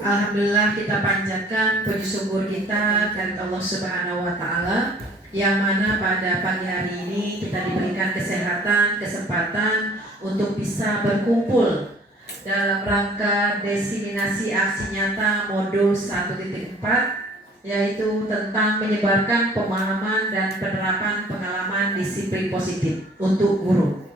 Alhamdulillah kita panjatkan puji syukur kita dan Allah Subhanahu wa taala yang mana pada pagi hari ini kita diberikan kesehatan, kesempatan untuk bisa berkumpul dalam rangka diseminasi aksi nyata modul 1.4, yaitu tentang menyebarkan pemahaman dan penerapan pengalaman disiplin positif untuk guru.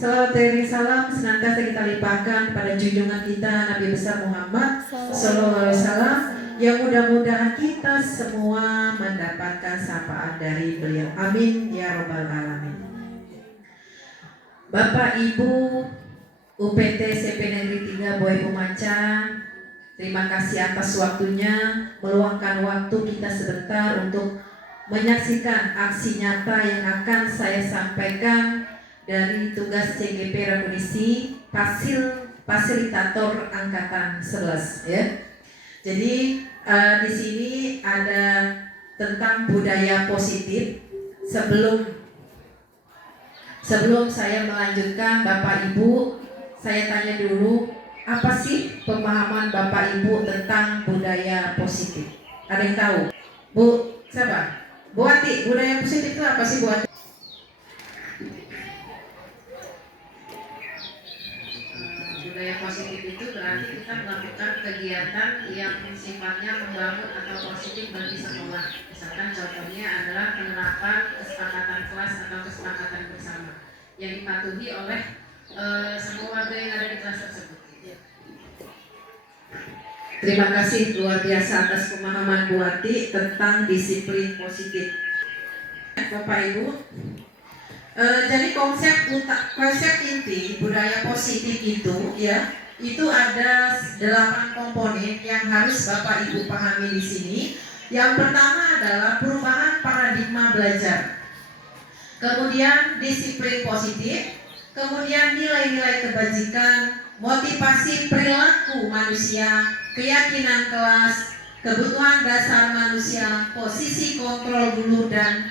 Salawat dan salam senantiasa kita limpahkan pada junjungan kita Nabi besar Muhammad Sallallahu Alaihi Wasallam, yang mudah-mudahan kita semua mendapatkan sapaan dari beliau. Amin ya robbal alamin. Bapak Ibu UPT CP Negeri 3 Boy Pumaca, terima kasih atas waktunya meluangkan waktu kita sebentar untuk menyaksikan aksi nyata yang akan saya sampaikan dari tugas CGP Remunisi fasilitator angkatan 11 ya. Jadi di sini ada tentang budaya positif. Sebelum saya melanjutkan, Bapak Ibu, saya tanya dulu, apa sih pemahaman Bapak Ibu tentang budaya positif? Ada yang tahu? Bu, siapa? Bu Ati, budaya positif itu apa sih Bu Ati? Budaya positif itu berarti kita melakukan kegiatan yang sifatnya membangun atau positif bagi sekolah. Misalkan contohnya adalah penerapan kesepakatan kelas atau kesepakatan bersama yang dipatuhi oleh semua warga yang ada di kelas tersebut. Terima kasih luar biasa atas pemahaman Bu Ati tentang disiplin positif. Bapak Ibu, jadi konsep inti budaya positif itu ya, itu ada 8 komponen yang harus Bapak Ibu pahami di sini. Yang pertama adalah perubahan paradigma belajar, kemudian disiplin positif, kemudian nilai-nilai kebajikan, motivasi perilaku manusia, keyakinan kelas, kebutuhan dasar manusia, posisi kontrol guru, dan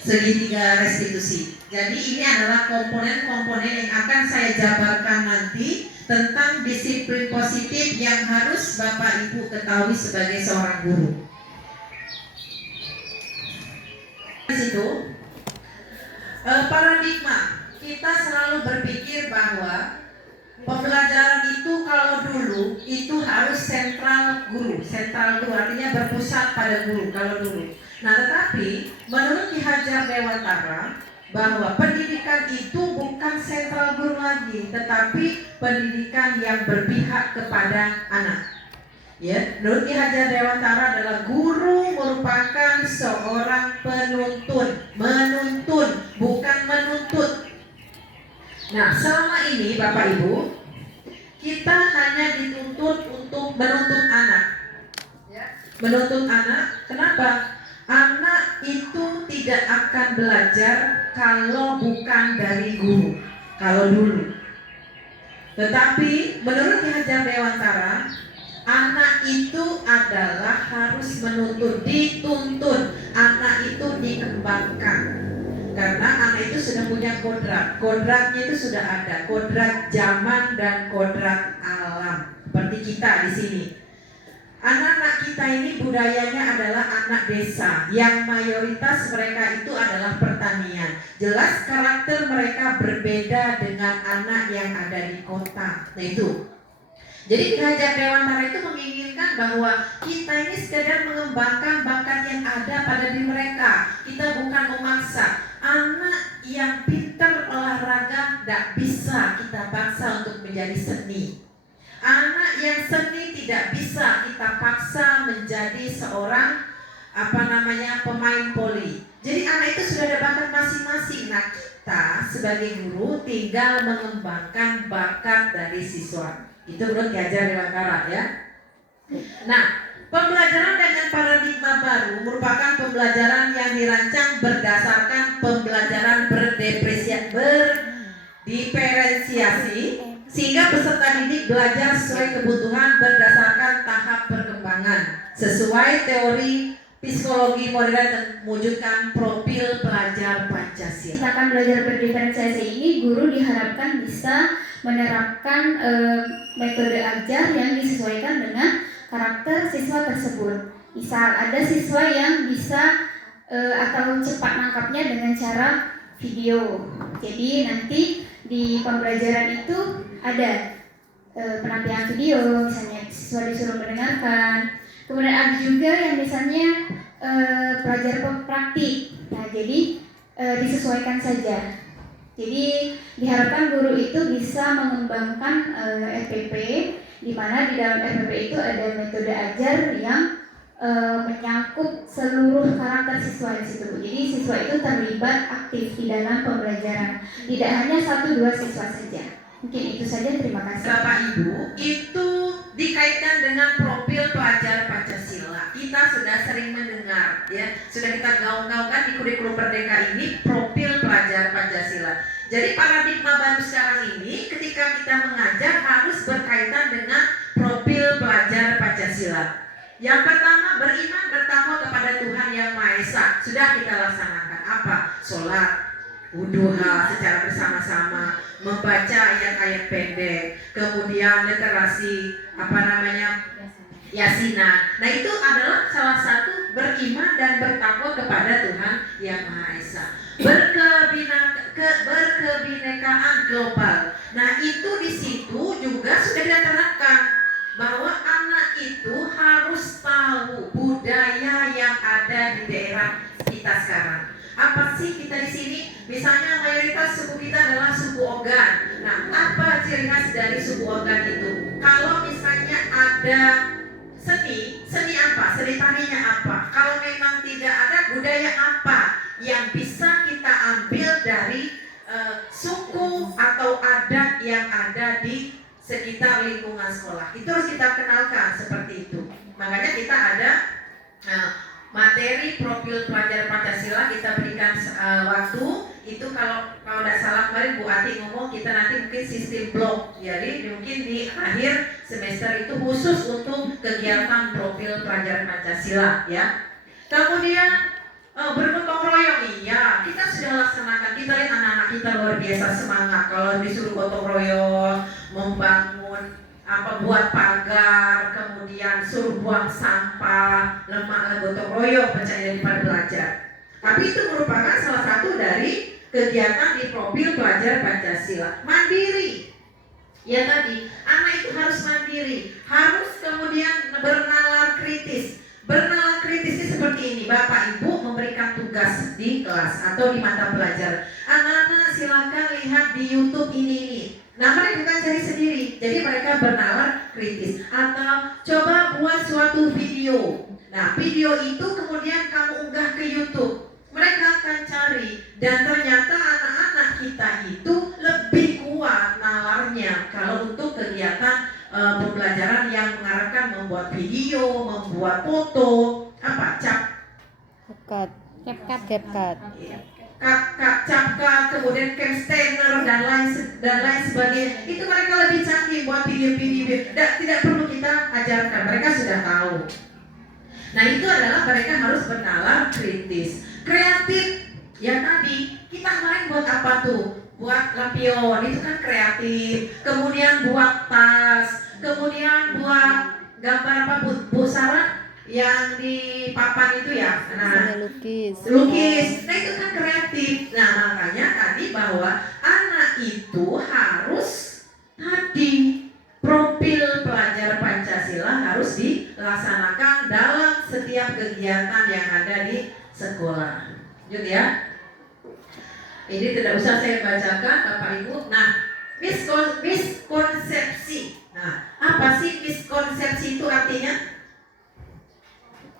segitiga restitusi. Jadi ini adalah komponen-komponen yang akan saya jabarkan nanti tentang disiplin positif yang harus Bapak Ibu ketahui sebagai seorang guru. Di situ paradigma, kita selalu berpikir bahwa pembelajaran itu kalau dulu itu harus sentral guru artinya berpusat pada guru kalau dulu. Nah, tetapi menurut Ki Hajar Dewantara bahwa pendidikan itu bukan sentral guru lagi, tetapi pendidikan yang berpihak kepada anak. Ya, menurut Ki Hajar Dewantara adalah guru merupakan seorang menuntun, bukan menuntut. Nah, selama ini Bapak Ibu, kita hanya dituntut untuk menuntut anak. Ya, menuntut anak, kenapa? Anak itu tidak akan belajar kalau bukan dari guru, kalau dulu. Tetapi menurut Ki Hajar Dewantara, anak itu adalah harus menuntut, dituntun. Anak itu dikembangkan. Karena anak itu sudah punya kodratnya itu sudah ada, kodrat zaman dan kodrat alam. Seperti kita di sini. Anak-anak kita ini budayanya adalah anak desa, yang mayoritas mereka itu adalah pertanian. Jelas karakter mereka berbeda dengan anak yang ada di kota. Nah itu. Jadi Ki Hajar Dewantara itu menginginkan bahwa kita ini sekedar mengembangkan bakat yang ada pada diri mereka. Kita bukan memaksa. Anak yang pintar olahraga tidak bisa kita paksa untuk menjadi seni. Anak yang seni tidak bisa kita paksa menjadi seorang pemain voli. Jadi anak itu sudah ada bakat masing-masing. Nah, kita sebagai guru tinggal mengembangkan bakat dari siswa. Itu menurut Ki Hajar Dewantara ya. Nah, pembelajaran dengan paradigma baru merupakan pembelajaran yang dirancang berdasarkan pembelajaran berdiferensiasi, sehingga peserta didik belajar sesuai kebutuhan berdasarkan tahap perkembangan sesuai teori psikologi modern dan mewujudkan profil pelajar Pancasila. Misalkan belajar berdiferensiasi ini, guru diharapkan bisa menerapkan metode ajar yang disesuaikan dengan karakter siswa tersebut. Misal ada siswa yang bisa atau cepat nangkapnya dengan cara video. Jadi nanti di pembelajaran itu ada penampilan video, misalnya siswa disuruh mendengarkan. Kemudian ada juga yang misalnya pelajaran praktik. Nah, jadi disesuaikan saja. Jadi diharapkan guru itu bisa mengembangkan FPP, di mana di dalam FPP itu ada metode ajar yang menyangkut seluruh karakter siswa di situ. Jadi siswa itu terlibat aktif di dalam pembelajaran, tidak hanya 1-2 siswa saja. Mungkin itu saja, terima kasih. Bapak Ibu, itu dikaitkan dengan profil pelajar Pancasila. Kita sudah sering mendengar, ya, sudah kita gaung-gaungkan di kurikulum Merdeka ini profil pelajar Pancasila. Jadi paradigma baru sekarang ini ketika kita mengajar harus berkaitan dengan profil pelajar Pancasila. Yang pertama, beriman bertakwa kepada Tuhan Yang Maha Esa. Sudah kita laksanakan apa? Sholat, wuduha secara bersama-sama, membaca ayat-ayat pendek, kemudian literasi yasinan. Nah, itu adalah salah satu beriman dan bertakwa kepada Tuhan Yang Maha Esa. Berkebinekaan global. Nah, itu di situ juga sudah diterapkan bahwa anak itu harus tahu budaya yang ada di daerah kita sekarang. Apa sih kita di sini? Misalnya mayoritas suku kita adalah suku Ogan. Nah, apa ciri khas dari suku Ogan itu? Kalau misalnya ada seni apa? Seni taninya apa? Kalau memang tidak ada, budaya apa yang bisa kita ambil dari suku atau adat yang ada di sekitar lingkungan sekolah? Itu harus kita kenalkan seperti itu. Makanya kita ada materi profil pelajar Pancasila, kita berikan waktu itu, kalau tidak salah kemarin Bu Ati ngomong kita nanti mungkin sistem blok, jadi mungkin di akhir semester itu khusus untuk kegiatan profil pelajar Pancasila, ya. Kemudian bergotong royong, iya kita sudah laksanakan. Kita lihat anak-anak kita luar biasa semangat kalau disuruh gotong royong, membangun buat pagar, kemudian suruh buang sampah, lemak gotong royong, percaya daripada belajar. Tapi itu merupakan salah satu dari kegiatan di profil pelajar Pancasila. Mandiri, ya tadi, anak itu harus mandiri, harus kemudian bernalar kritis. Bernalar kritisnya seperti ini, Bapak Ibu memberikan tugas di kelas atau di mata pelajaran. Anak-anak silakan lihat di YouTube ini. Nah, mereka bukan cari sendiri, jadi mereka bernalar kritis. Atau coba buat suatu video. Nah, video itu kemudian kamu unggah ke YouTube. Mereka akan cari, dan ternyata anak-anak kita itu lebih kuat nalarnya kalau untuk kegiatan pembelajaran yang mengarahkan membuat video, membuat foto, CapCut, kemudian Camstainer dan lain sebagainya. Itu mereka lebih canggih buat video-video. Tidak perlu kita ajarkan, mereka sudah tahu. Nah, itu adalah mereka harus bernalar kritis. Kreatif, ya tadi kita kemarin buat apa tuh? Buat lampion, itu kan kreatif. Kemudian buat tas, kemudian buat gambar apa Bu Sarah yang di papan itu ya. Nah, lukis. Nah, itu kan kreatif. Nah, makanya tadi bahwa anak itu harus profil pelajar Pancasila harus dilaksanakan dalam setiap kegiatan yang ada di sekolah. Lanjut ya. Ini tidak usah saya bacakan Bapak Ibu. Nah, miskonsepsi. Nah, apa sih miskonsepsi itu artinya?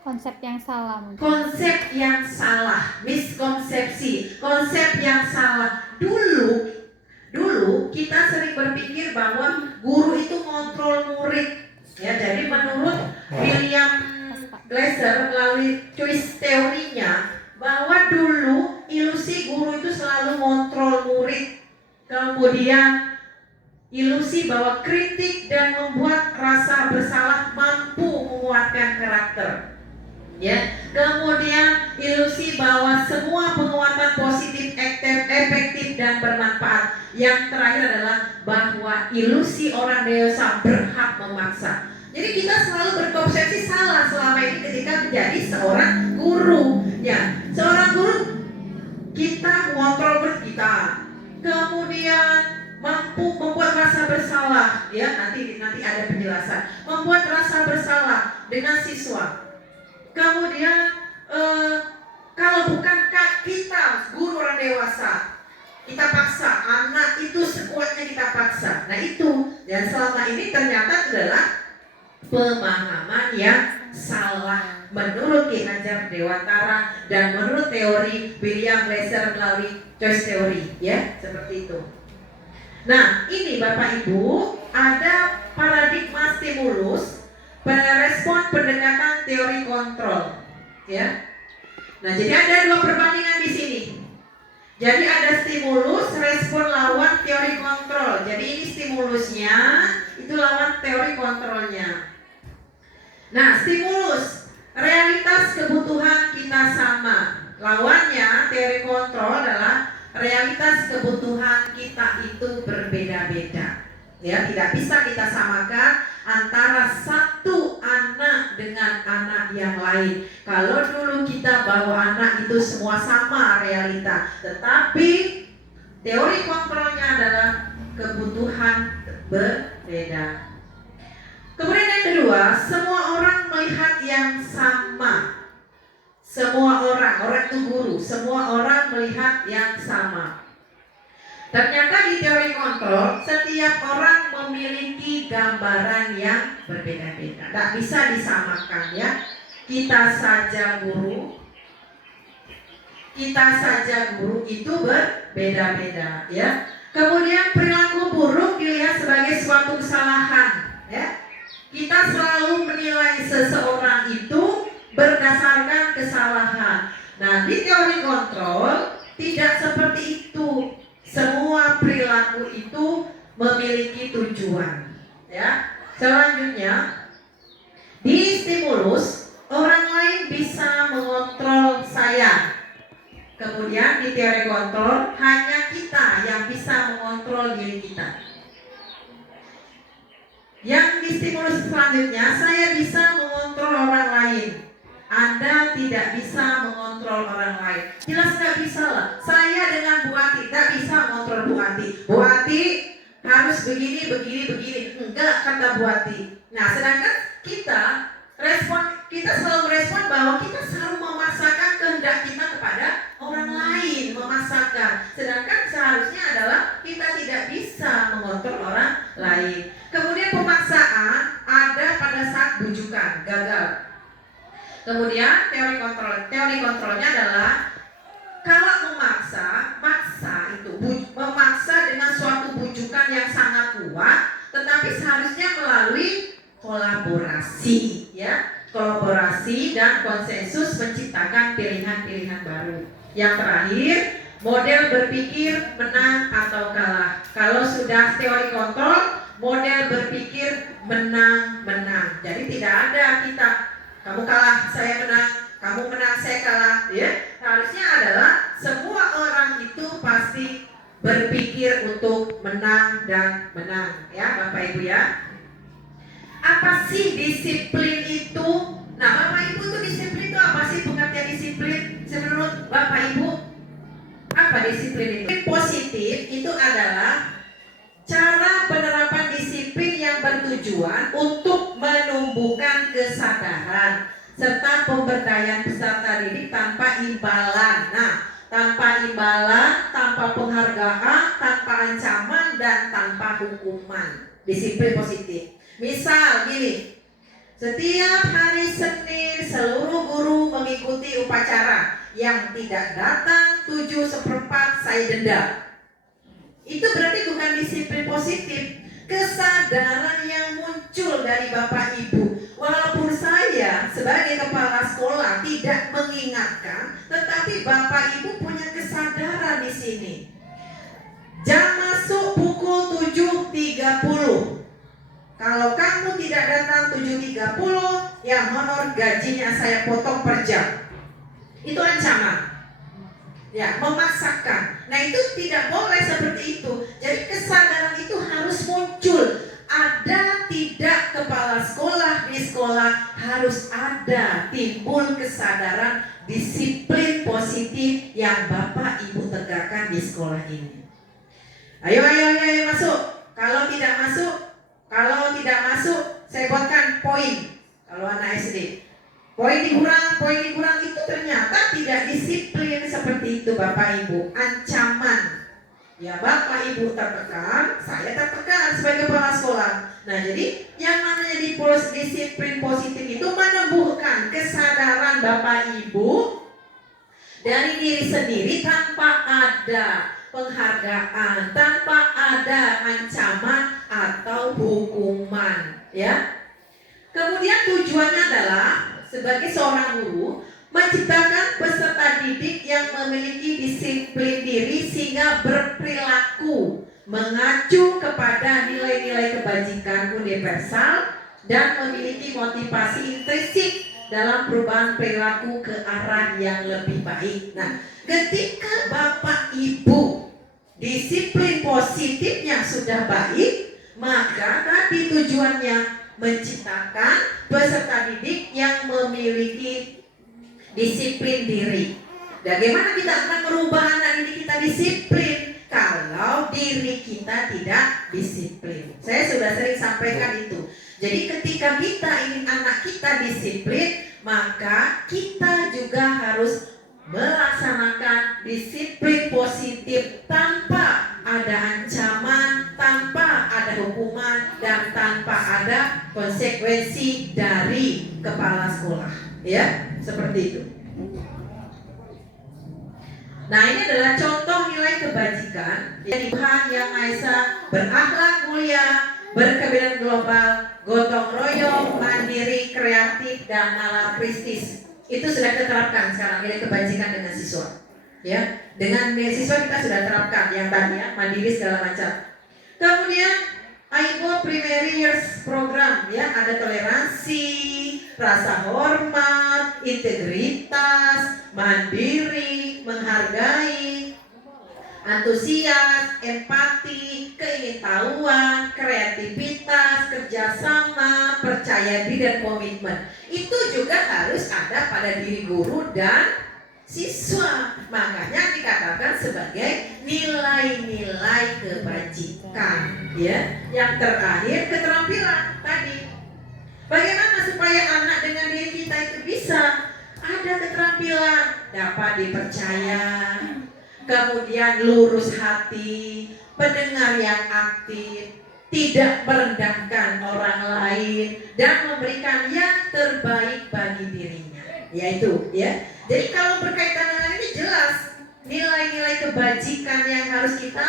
Konsep yang salah. Konsep yang salah, miskonsepsi, konsep yang salah. Dulu kita sering berpikir bahwa guru itu kontrol murid. Ya, jadi menurut William Glasser melalui choice teorinya bahwa dulu ilusi guru itu selalu kontrol murid. Kemudian ilusi bahwa kritik dan membuat rasa bersalah mampu menguatkan karakter. Ya, kemudian ilusi bahwa semua penguatan positif, efektif dan bermanfaat. Yang terakhir adalah bahwa ilusi orang dewasa berhak memaksa. Jadi kita selalu berkonsepsi sih salah selama ini ketika menjadi seorang guru. Ya, seorang guru kita mengontrol berat kita, kemudian mampu membuat rasa bersalah. Ya, nanti ada penjelasan. Membuat rasa bersalah dengan siswa. Kemudian kalau bukan kita guru orang dewasa, kita paksa anak itu sekuatnya kita paksa. Nah itu, dan selama ini ternyata adalah pemahaman yang salah menurut Ki Hajar Dewantara dan menurut teori William Glasser melalui choice theory, ya seperti itu. Nah ini Bapak Ibu ada paradigma stimulus pada respon pendekatan teori kontrol, ya. Nah jadi ada dua perbandingan di sini. Jadi ada stimulus, respon lawan teori kontrol. Jadi ini stimulusnya, itu lawan teori kontrolnya. Nah, stimulus, realitas kebutuhan kita sama. Lawannya, teori kontrol adalah realitas kebutuhan kita itu berbeda-beda. Ya, tidak bisa kita samakan antara satu anak dengan anak yang lain. Kalau dulu kita bahwa anak itu semua sama realita, tetapi teori kontrolnya adalah kebutuhan berbeda. Kemudian yang kedua, semua orang melihat yang sama. Semua orang itu guru, semua orang melihat yang sama. Ternyata di teori kontrol, setiap orang memiliki gambaran yang berbeda-beda. Tidak bisa disamakan, ya. Kita saja guru itu berbeda-beda, ya. Kemudian perilaku buruk dilihat sebagai suatu kesalahan, ya. Kita selalu menilai seseorang itu berdasarkan kesalahan. Nah, di teori kontrol tidak seperti itu. Semua perilaku itu memiliki tujuan, ya. Selanjutnya, di stimulus orang lain bisa mengontrol saya. Kemudian di teori kontrol hanya kita yang bisa mengontrol diri kita. Yang di stimulus selanjutnya, saya bisa mengontrol orang lain. Anda tidak bisa mengontrol orang lain. Jelas nggak bisa lah. Saya dengan Bu Ati tidak bisa mengontrol Bu Ati. Bu Ati harus begini. Enggak, kata Bu Ati. Nah, sedangkan kita selalu merespon bahwa kita selalu memaksakan kehendak kita kepada orang lain, memaksakan. Sedangkan seharusnya adalah kita tidak bisa mengontrol orang lain. Kemudian pemaksaan ada pada saat bujukan gagal. Kemudian teori kontrolnya adalah kalau memaksa dengan suatu bujukan yang sangat kuat, tetapi seharusnya melalui kolaborasi, ya, kolaborasi dan konsensus menciptakan pilihan-pilihan baru. Yang terakhir, model berpikir menang atau kalah. Kalau sudah teori kontrol, model berpikir menang-menang. Jadi tidak ada kita kamu kalah, saya menang, kamu menang, saya kalah, ya. Harusnya adalah semua orang itu pasti berpikir untuk menang dan menang, ya Bapak Ibu, ya. Apa sih disiplin itu? Nah, Bapak Ibu, itu disiplin itu apa sih? Pengertian disiplin menurut Bapak Ibu, apa disiplin itu? Positif itu adalah cara penerapan disiplin yang bertujuan untuk menumbuhkan kesadaran serta pemberdayaan peserta didik tanpa imbalan. Nah, tanpa imbalan, tanpa penghargaan, tanpa ancaman, dan tanpa hukuman. Disiplin positif. Misal gini, setiap hari Senin seluruh guru mengikuti upacara. Yang tidak datang 7/4 saya denda. Itu berarti bukan disiplin positif. Kesadaran yang muncul dari Bapak Ibu. Walaupun saya sebagai kepala sekolah tidak mengingatkan, tetapi Bapak Ibu punya kesadaran di sini. Jam masuk pukul 7.30. Kalau kamu tidak datang 7.30, yang honor gajinya saya potong per jam. Itu ancaman. Ya, memaksakan. Nah, itu tidak boleh seperti itu. Jadi kesadaran itu harus muncul. ada tidak kepala sekolah di sekolah, harus ada timbul kesadaran disiplin positif yang Bapak Ibu tegakkan di sekolah ini. Ayo masuk. Kalau tidak masuk, saya buatkan poin. Kalau anak SD, poin dikurang itu ternyata tidak disiplin seperti itu Bapak Ibu. Ancaman. Ya Bapak Ibu tertekan, saya tertekan sebagai kepala sekolah. Nah jadi yang namanya disiplin positif itu menumbuhkan kesadaran Bapak Ibu dari diri sendiri tanpa ada penghargaan, tanpa ada ancaman atau hukuman, ya. Kemudian tujuannya adalah sebagai seorang guru menciptakan peserta didik yang memiliki disiplin diri sehingga berperilaku mengacu kepada nilai-nilai kebajikan universal dan memiliki motivasi intrinsik dalam perubahan perilaku ke arah yang lebih baik. Nah, ketika Bapak Ibu disiplin positifnya sudah baik, maka tadi tujuannya menciptakan peserta didik yang memiliki disiplin diri. Bagaimana kita akan merubah anak didik kita disiplin kalau diri kita tidak disiplin? Saya sudah sering sampaikan itu. Jadi ketika kita ingin anak kita disiplin, maka kita juga harus melaksanakan disiplin positif tanpa ada ancaman, tanpa ada hukuman, dan tanpa ada konsekuensi dari kepala sekolah. Ya, seperti itu. Nah, ini adalah contoh nilai kebajikan yang Tuhan Yang Maha Esa, berakhlak mulia, berkeadilan global, gotong royong, mandiri, kreatif, dan anarkistis. Itu sudah diterapkan sekarang nilai kebajikan dengan siswa. Ya, dengan nilai siswa kita sudah terapkan yang tadi ya, mandiri segala macam. Kemudian AIBO Primary Years Program ya, ada toleransi, rasa hormat, integritas, mandiri, menghargai, antusias, empati, keingintahuan, kreativitas, kerjasama, percaya diri dan komitmen. Itu juga harus ada pada diri guru dan siswa. Makanya dikatakan sebagai nilai-nilai kebajikan. Ya, yang terakhir keterampilan tadi. Bagaimana supaya anak dengan diri kita itu bisa ada keterampilan, dapat dipercaya, kemudian lurus hati, pendengar yang aktif, tidak merendahkan orang lain, dan memberikan yang terbaik bagi dirinya. Yaitu, ya. Jadi kalau berkaitan dengan ini jelas nilai-nilai kebajikan yang harus kita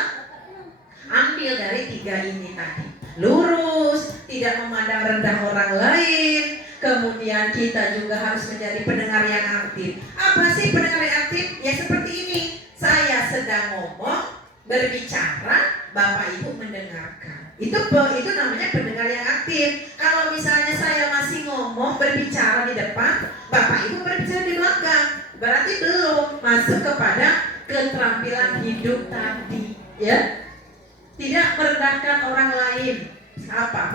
ambil dari tiga ini tadi. Lurus, tidak memandang rendah orang lain, kemudian kita juga harus menjadi pendengar yang aktif. Apa sih pendengar yang aktif? Ya seperti ini. Saya sedang ngomong, berbicara, Bapak Ibu mendengarkan. Itu namanya pendengar yang aktif. Kalau misalnya saya masih ngomong, berbicara di depan, Bapak Ibu berbicara di belakang, berarti belum masuk kepada keterampilan hidup tadi, ya. Tidak merendahkan orang lain,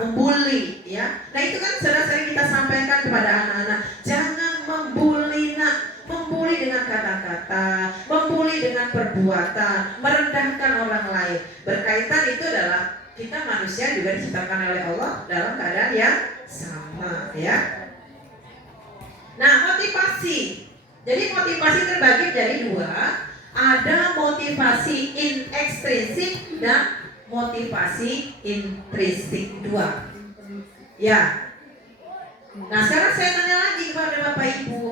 membuli, ya. Nah itu kan sering kita sampaikan kepada anak-anak, jangan membuli nak, membuli dengan kata-kata, membuli dengan perbuatan, merendahkan orang lain. Berkaitan itu adalah kita manusia juga diciptakan oleh Allah dalam keadaan yang sama, ya. Nah, motivasi. Jadi motivasi terbagi jadi dua. Ada motivasi intrinsik dan motivasi intrinsik dua. Ya. Nah, sekarang saya tanya lagi kepada Bapak Ibu,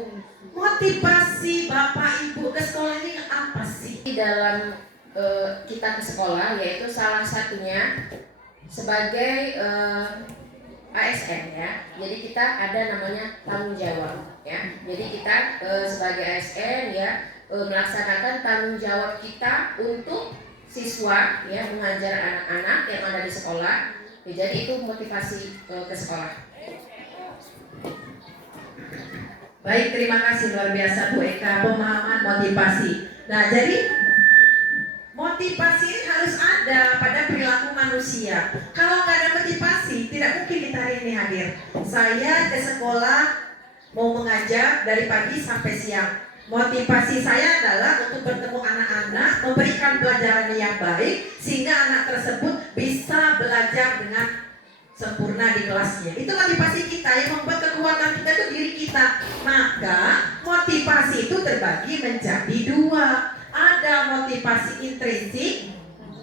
motivasi Bapak Ibu ke sekolah ini apa sih? Di dalam kita ke sekolah, yaitu salah satunya sebagai ASN ya. Jadi kita ada namanya tanggung jawab ya. Jadi kita sebagai ASN ya melaksanakan tanggung jawab kita untuk siswa ya, mengajar anak-anak yang ada di sekolah. Jadi itu motivasi ke sekolah. Baik, terima kasih luar biasa Bu Eka, pemahaman motivasi. Nah, jadi motivasi ini harus ada pada perilaku manusia. Kalau nggak ada motivasi, tidak mungkin kita hari ini hadir. Saya ke sekolah mau mengajar dari pagi sampai siang. Motivasi saya adalah untuk bertemu anak-anak, memberikan pelajaran yang baik, sehingga anak tersebut bisa belajar dengan sempurna di kelasnya. Itu motivasi kita, yang membuat kekuatan kita itu diri kita. Maka motivasi itu terbagi menjadi dua. Ada motivasi intrinsik.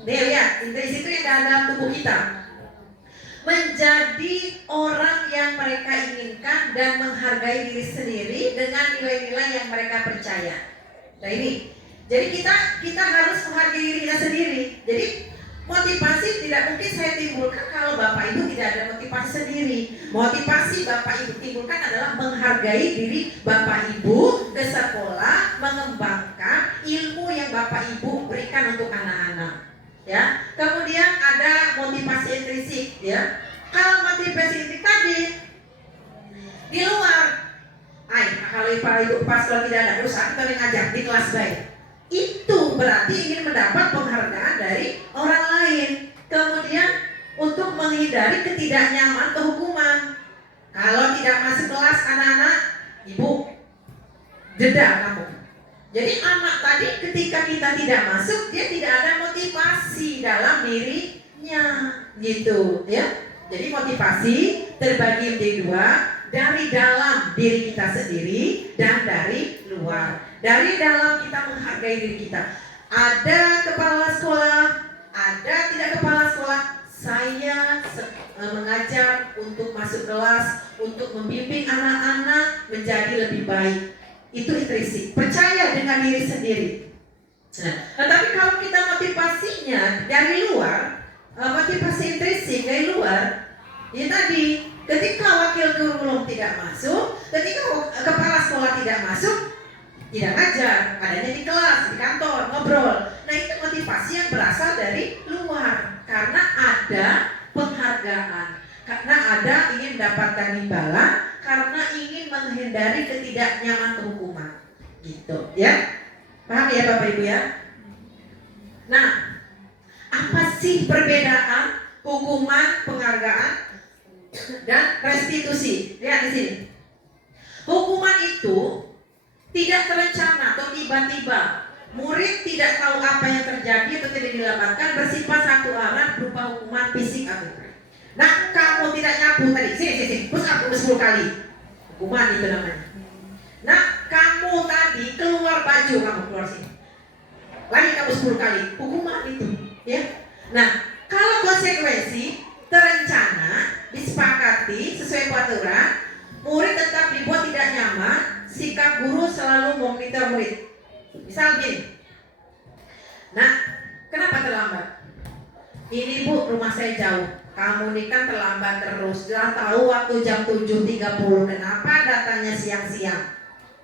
Nih lihat, intrinsik itu yang ada dalam tubuh kita. Menjadi orang yang mereka inginkan dan menghargai diri sendiri dengan nilai-nilai yang mereka percaya. Nah ini, jadi kita harus menghargai diri kita sendiri. Jadi motivasi tidak mungkin saya timbulkan kalau Bapak Ibu tidak ada motivasi sendiri. Motivasi Bapak Ibu timbulkan adalah menghargai diri Bapak Ibu, ke sekolah, mengembangkan ilmu yang Bapak Ibu berikan untuk anak-anak. Ya, kemudian ada motivasi intrinsik, ya. Kalau motivasi intrinsik tadi di luar, kalau Ibu pas kalau tidak ada usaha kita ngajak di kelas baik, itu berarti ingin mendapat penghargaan dari orang lain. Kemudian untuk menghindari ketidaknyamanan kehukuman, kalau tidak masuk kelas anak-anak, Ibu jeda kamu. Jadi anak tadi ketika kita tidak masuk, dia tidak ada motivasi dalam dirinya, gitu ya. Jadi motivasi terbagi menjadi dua, dari dalam diri kita sendiri dan dari luar. Dari dalam kita menghargai diri kita. Ada kepala sekolah, ada tidak kepala sekolah. Saya mengajar untuk masuk kelas, untuk membimbing anak-anak menjadi lebih baik. Itu intrinsik, percaya dengan diri sendiri. Nah, tetapi kalau kita motivasinya dari luar, motivasi intrinsik dari luar, ya tadi, ketika wakil guru tidak masuk, ketika kepala sekolah tidak masuk, tidak ngajar, adanya di kelas, di kantor, ngobrol. Nah itu motivasi yang berasal dari luar, karena ada penghargaan, karena ada ingin mendapatkan imbalan, karena ingin menghindari ketidaknyamanan kehukuman, gitu ya. Paham ya Bapak Ibu ya? Nah, apa sih perbedaan hukuman, penghargaan, dan restitusi? Lihat di sini. Hukuman itu tidak terencana atau tiba-tiba. Murid tidak tahu apa yang terjadi atau tidak didapatkan, bersifat satu arah berupa hukuman fisik atau nah, kamu tidak nyapu tadi, sini, push up 10 kali. Hukuman itu namanya. Nah, kamu tadi keluar baju, kamu keluar sini. Lagi kamu 10 kali, hukuman itu, ya. Nah, kalau konsekuensi terencana, disepakati sesuai peraturan, murid tetap dibuat tidak nyaman, sikap guru selalu memonitor murid. Misal gini. Nah, kenapa terlambat? Ini Bu, rumah saya jauh. Kamu ini kan terlambat terus. Sudah tahu waktu jam 7.30. Kenapa datanya siang-siang?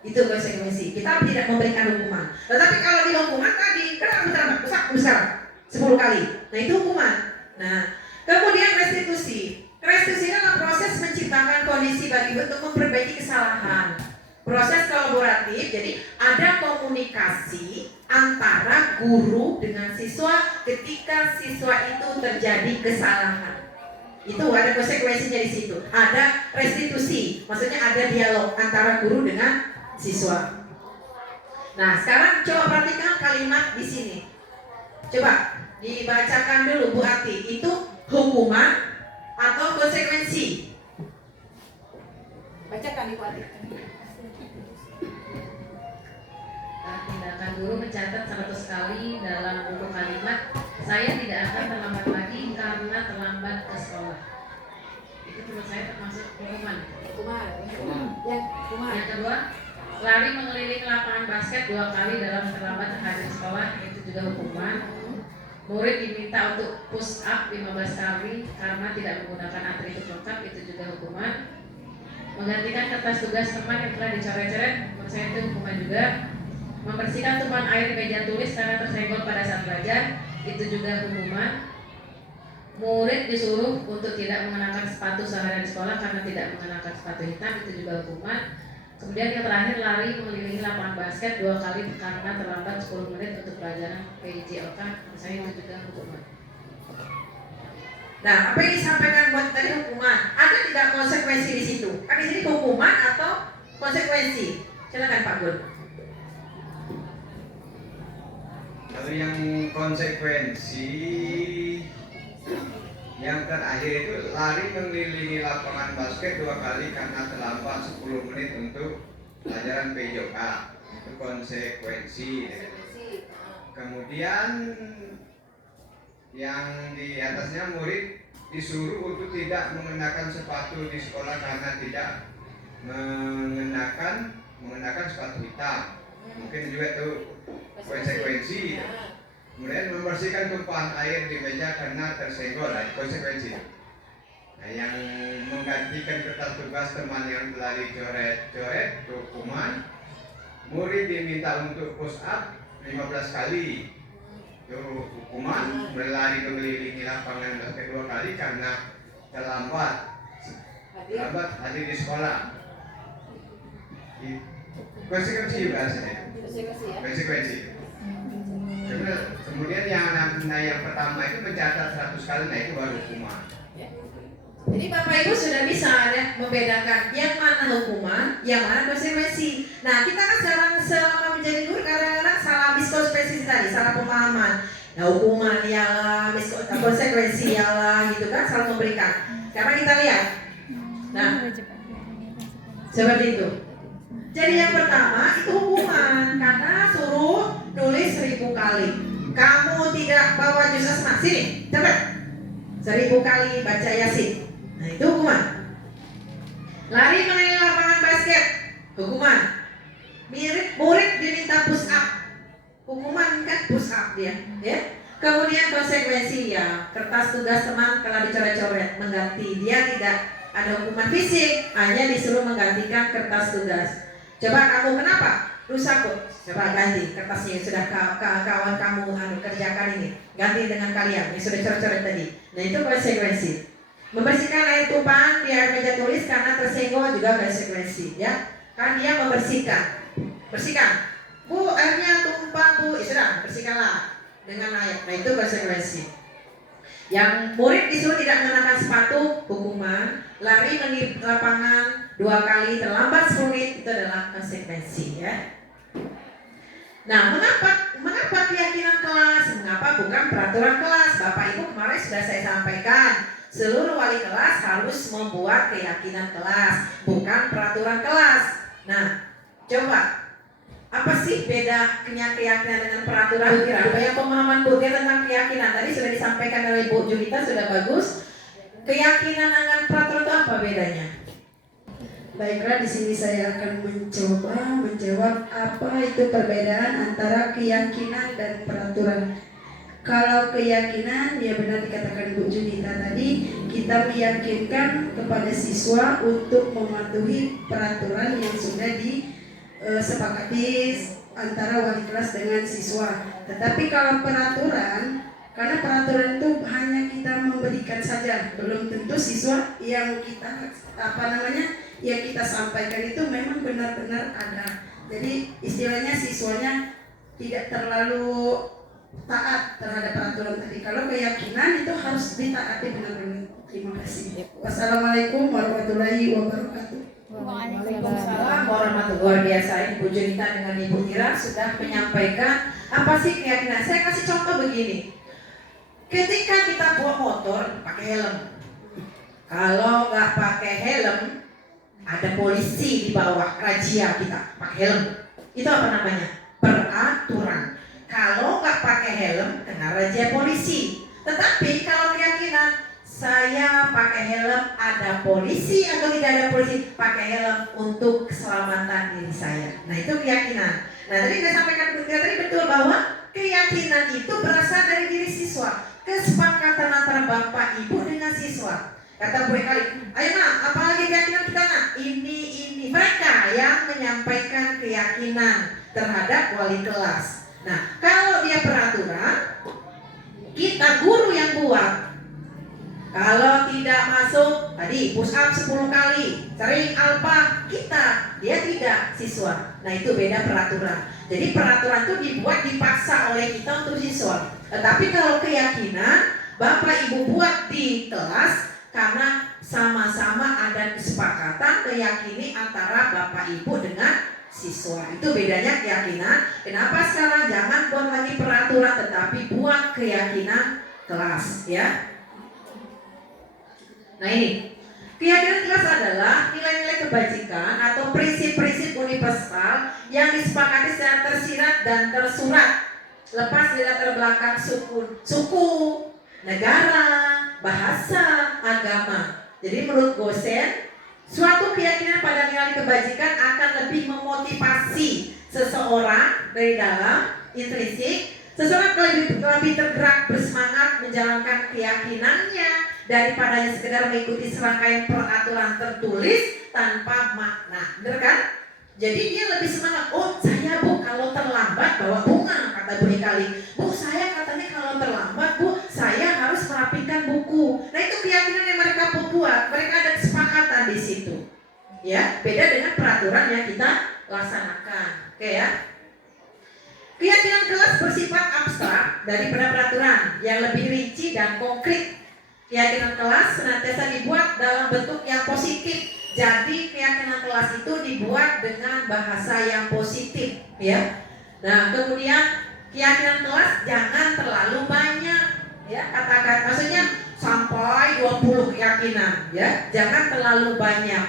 Itu konsekuensi. Kita tidak memberikan hukuman. Tetapi kalau di hukuman tadi, kenapa terlambat? Besar 10 kali. Nah itu hukuman. Nah, kemudian restitusi. Restitusi adalah proses menciptakan kondisi bagi untuk memperbaiki kesalahan. Proses kolaboratif, jadi ada komunikasi antara guru dengan siswa ketika siswa itu terjadi kesalahan. Itu ada konsekuensinya di situ. Ada restitusi, maksudnya ada dialog antara guru dengan siswa. Nah, sekarang coba perhatikan kalimat di sini. Coba dibacakan dulu Bu Ati. Itu hukuman atau konsekuensi? Bacakan Ibu Ati. Tindakan guru mencatat 100 kali dalam buku kalimat, saya tidak akan terlambat lagi karena terlambat ke sekolah. Itu menurut saya termasuk hukuman. Yang kedua, lari mengelilingi lapangan basket 2 kali dalam terlambat hadir sekolah, itu juga hukuman. Murid diminta untuk push up 15 kali karena tidak menggunakan atribut lengkap, itu juga hukuman. Menggantikan kertas tugas teman yang telah dicoret-coret, menurut saya itu hukuman juga. Membersihkan tumpahan air di meja tulis karena tersenggol pada saat belajar, itu juga hukuman. Murid disuruh untuk tidak mengenakan sepatu seharian di sekolah karena tidak mengenakan sepatu hitam, itu juga hukuman. Kemudian yang terakhir, lari mengelilingi lapangan basket 2 kali karena terlambat 10 menit untuk pelajaran PJLK, saya itu juga hukuman. Nah, apa yang disampaikan buat tadi hukuman, ada tidak konsekuensi di situ? Kan di sini hukuman atau konsekuensi? Silakan Pak Gul. Kalau yang konsekuensi yang terakhir itu lari mengelilingi lapangan basket 2 kali karena terlambat 10 menit untuk pelajaran PJOK. Itu konsekuensi. Kemudian yang di atasnya murid disuruh untuk tidak mengenakan sepatu di sekolah karena tidak mengenakan sepatu hitam. Mungkin juga itu konsekuensi. Kemudian membersihkan tumpahan air di meja karena tersenggol, konsekuensi. Nah, yang menggantikan kertas tugas teman yang telah dicoret-coret hukuman, murid diminta untuk push up 15 kali. Itu hukuman, berlari mengelilingi lapangan basket 2 kali karena terlambat hadir di sekolah. Konsekuensi juga rasanya. Konsekuensi. Kemudian yang pertama itu mencatat 100 kali, nah itu baru hukuman. Jadi Bapak Ibu sudah bisa ya membedakan yang mana hukuman, yang mana konsekuensi. Nah, kita kan selama menjadi guru kadang-kadang salah miskonspesi tadi, salah pemahaman. Nah, hukuman ialah, konsekuensi ialah gitu kan, salah memberikan. Karena kita lihat. Nah, seperti itu. Jadi yang pertama itu hukuman karena suruh nulis 1000 kali. Kamu tidak bawa juz asma, sini, cepat. 1000 kali baca Yasin. Nah, itu hukuman. Lari mengelilingi lapangan basket, hukuman. Murid diminta push up, hukuman kan push up dia, ya. Kemudian konsekuensi ya, kertas tugas teman telah dicoret-coret, mengganti. Dia tidak ada hukuman fisik, hanya disuruh menggantikan kertas tugas. Coba kamu kenapa? Rusak kok. Coba ganti kertasnya yang sudah kawan kamu kerjakan ini. Ganti dengan kalian yang sudah coret-coret tadi. Nah, itu konsekuensi. Membersihkan air tumpahan di air meja tulis karena tersenggol juga konsekuensi, ya. Kan dia membersihkan. Bersihkan. Bu, airnya tumpah, Bu. Sudah, bersihkanlah dengan air. Nah, itu konsekuensi. Yang murid disuruh tidak mengenakan sepatu, hukuman. Lari mengelilingi lapangan 2 kali terlambat 10 menit, itu adalah konsekuensi, ya. Nah, mengapa keyakinan kelas? Mengapa bukan peraturan kelas? Bapak Ibu kemarin sudah saya sampaikan, seluruh wali kelas harus membuat keyakinan kelas, bukan peraturan kelas. Nah, coba apa sih beda keyakinan dengan peraturan? Supaya pemahaman Bu Tia tentang keyakinan tadi sudah disampaikan oleh Bu Julita, sudah bagus. Keyakinan dengan peraturan itu apa bedanya? Baiklah, di sini saya akan mencoba menjawab apa itu perbedaan antara keyakinan dan peraturan. Kalau keyakinan, ya benar dikatakan Bu Junita tadi, kita meyakinkan kepada siswa untuk mematuhi peraturan yang sudah disepakati antara wali kelas dengan siswa. Tetapi kalau peraturan, karena peraturan itu hanya kita memberikan saja, belum tentu siswa yang kita yang kita sampaikan itu memang benar-benar ada. Jadi istilahnya siswanya tidak terlalu taat terhadap peraturan tadi. Kalau keyakinan itu harus ditaati benar-benar. Terima kasih. Wassalamualaikum warahmatullahi wabarakatuh. Waalaikumsalam warahmatullahi wabarakatuh. Luar biasa, Ibu Junita dengan Ibu Tira sudah menyampaikan apa sih keyakinan. Saya kasih contoh begini. Ketika kita bawa motor pakai helm, kalau nggak pakai helm, ada polisi di bawah razia kita pakai helm. Itu apa namanya? Peraturan. Kalau nggak pakai helm, kena razia polisi. Tetapi kalau keyakinan, saya pakai helm, ada polisi atau tidak ada polisi, pakai helm untuk keselamatan diri saya. Nah, itu keyakinan. Nah, tadi saya sampaikan tadi betul bahwa keyakinan itu berasal dari diri siswa. Kesepakatan antara bapak ibu dengan siswa. Kata Bu Ekali, ayo nak, apalagi keyakinan kita nak? Ini. Mereka yang menyampaikan keyakinan terhadap wali kelas. Nah, kalau dia peraturan, kita guru yang buat. Kalau tidak masuk, tadi push up 10 kali, sering alfa, kita, dia tidak, siswa. Nah, itu beda peraturan. Jadi peraturan itu dibuat dipaksa oleh kita untuk siswa. Tetapi kalau keyakinan, Bapak Ibu buat di kelas karena sama-sama ada kesepakatan keyakini antara Bapak Ibu dengan siswa. Itu bedanya keyakinan. Kenapa sekarang jangan buat lagi peraturan tetapi buat keyakinan kelas, ya. Nah ini, keyakinan kelas adalah nilai-nilai kebajikan atau prinsip-prinsip universal yang disepakati secara tersirat dan tersurat, lepas dari latar belakang suku, negara, bahasa, agama. Jadi menurut Gosen, suatu keyakinan pada nilai kebajikan akan lebih memotivasi seseorang dari dalam intrinsik. Seseorang lebih tergerak, bersemangat menjalankan keyakinannya daripada yang sekedar mengikuti serangkaian peraturan tertulis tanpa makna. Benar kan? Jadi dia lebih semangat. Oh, saya Bu kalau terlambat bawa bunga, kata Bu Nikali. Bu, saya katanya kalau terlambat Bu, saya harus merapikan buku. Nah itu keyakinan yang mereka buat. Mereka ada kesepakatan di situ. Ya, beda dengan peraturan yang kita laksanakan. Oke ya. Keyakinan kelas bersifat abstrak daripada peraturan yang lebih rinci dan konkret. Keyakinan kelas senantiasa dibuat dalam bentuk yang positif. Jadi keyakinan kelas itu dibuat dengan bahasa yang positif, ya. Nah, kemudian keyakinan kelas jangan terlalu banyak, ya. Katakan maksudnya sampai 20 keyakinan, ya. Jangan terlalu banyak.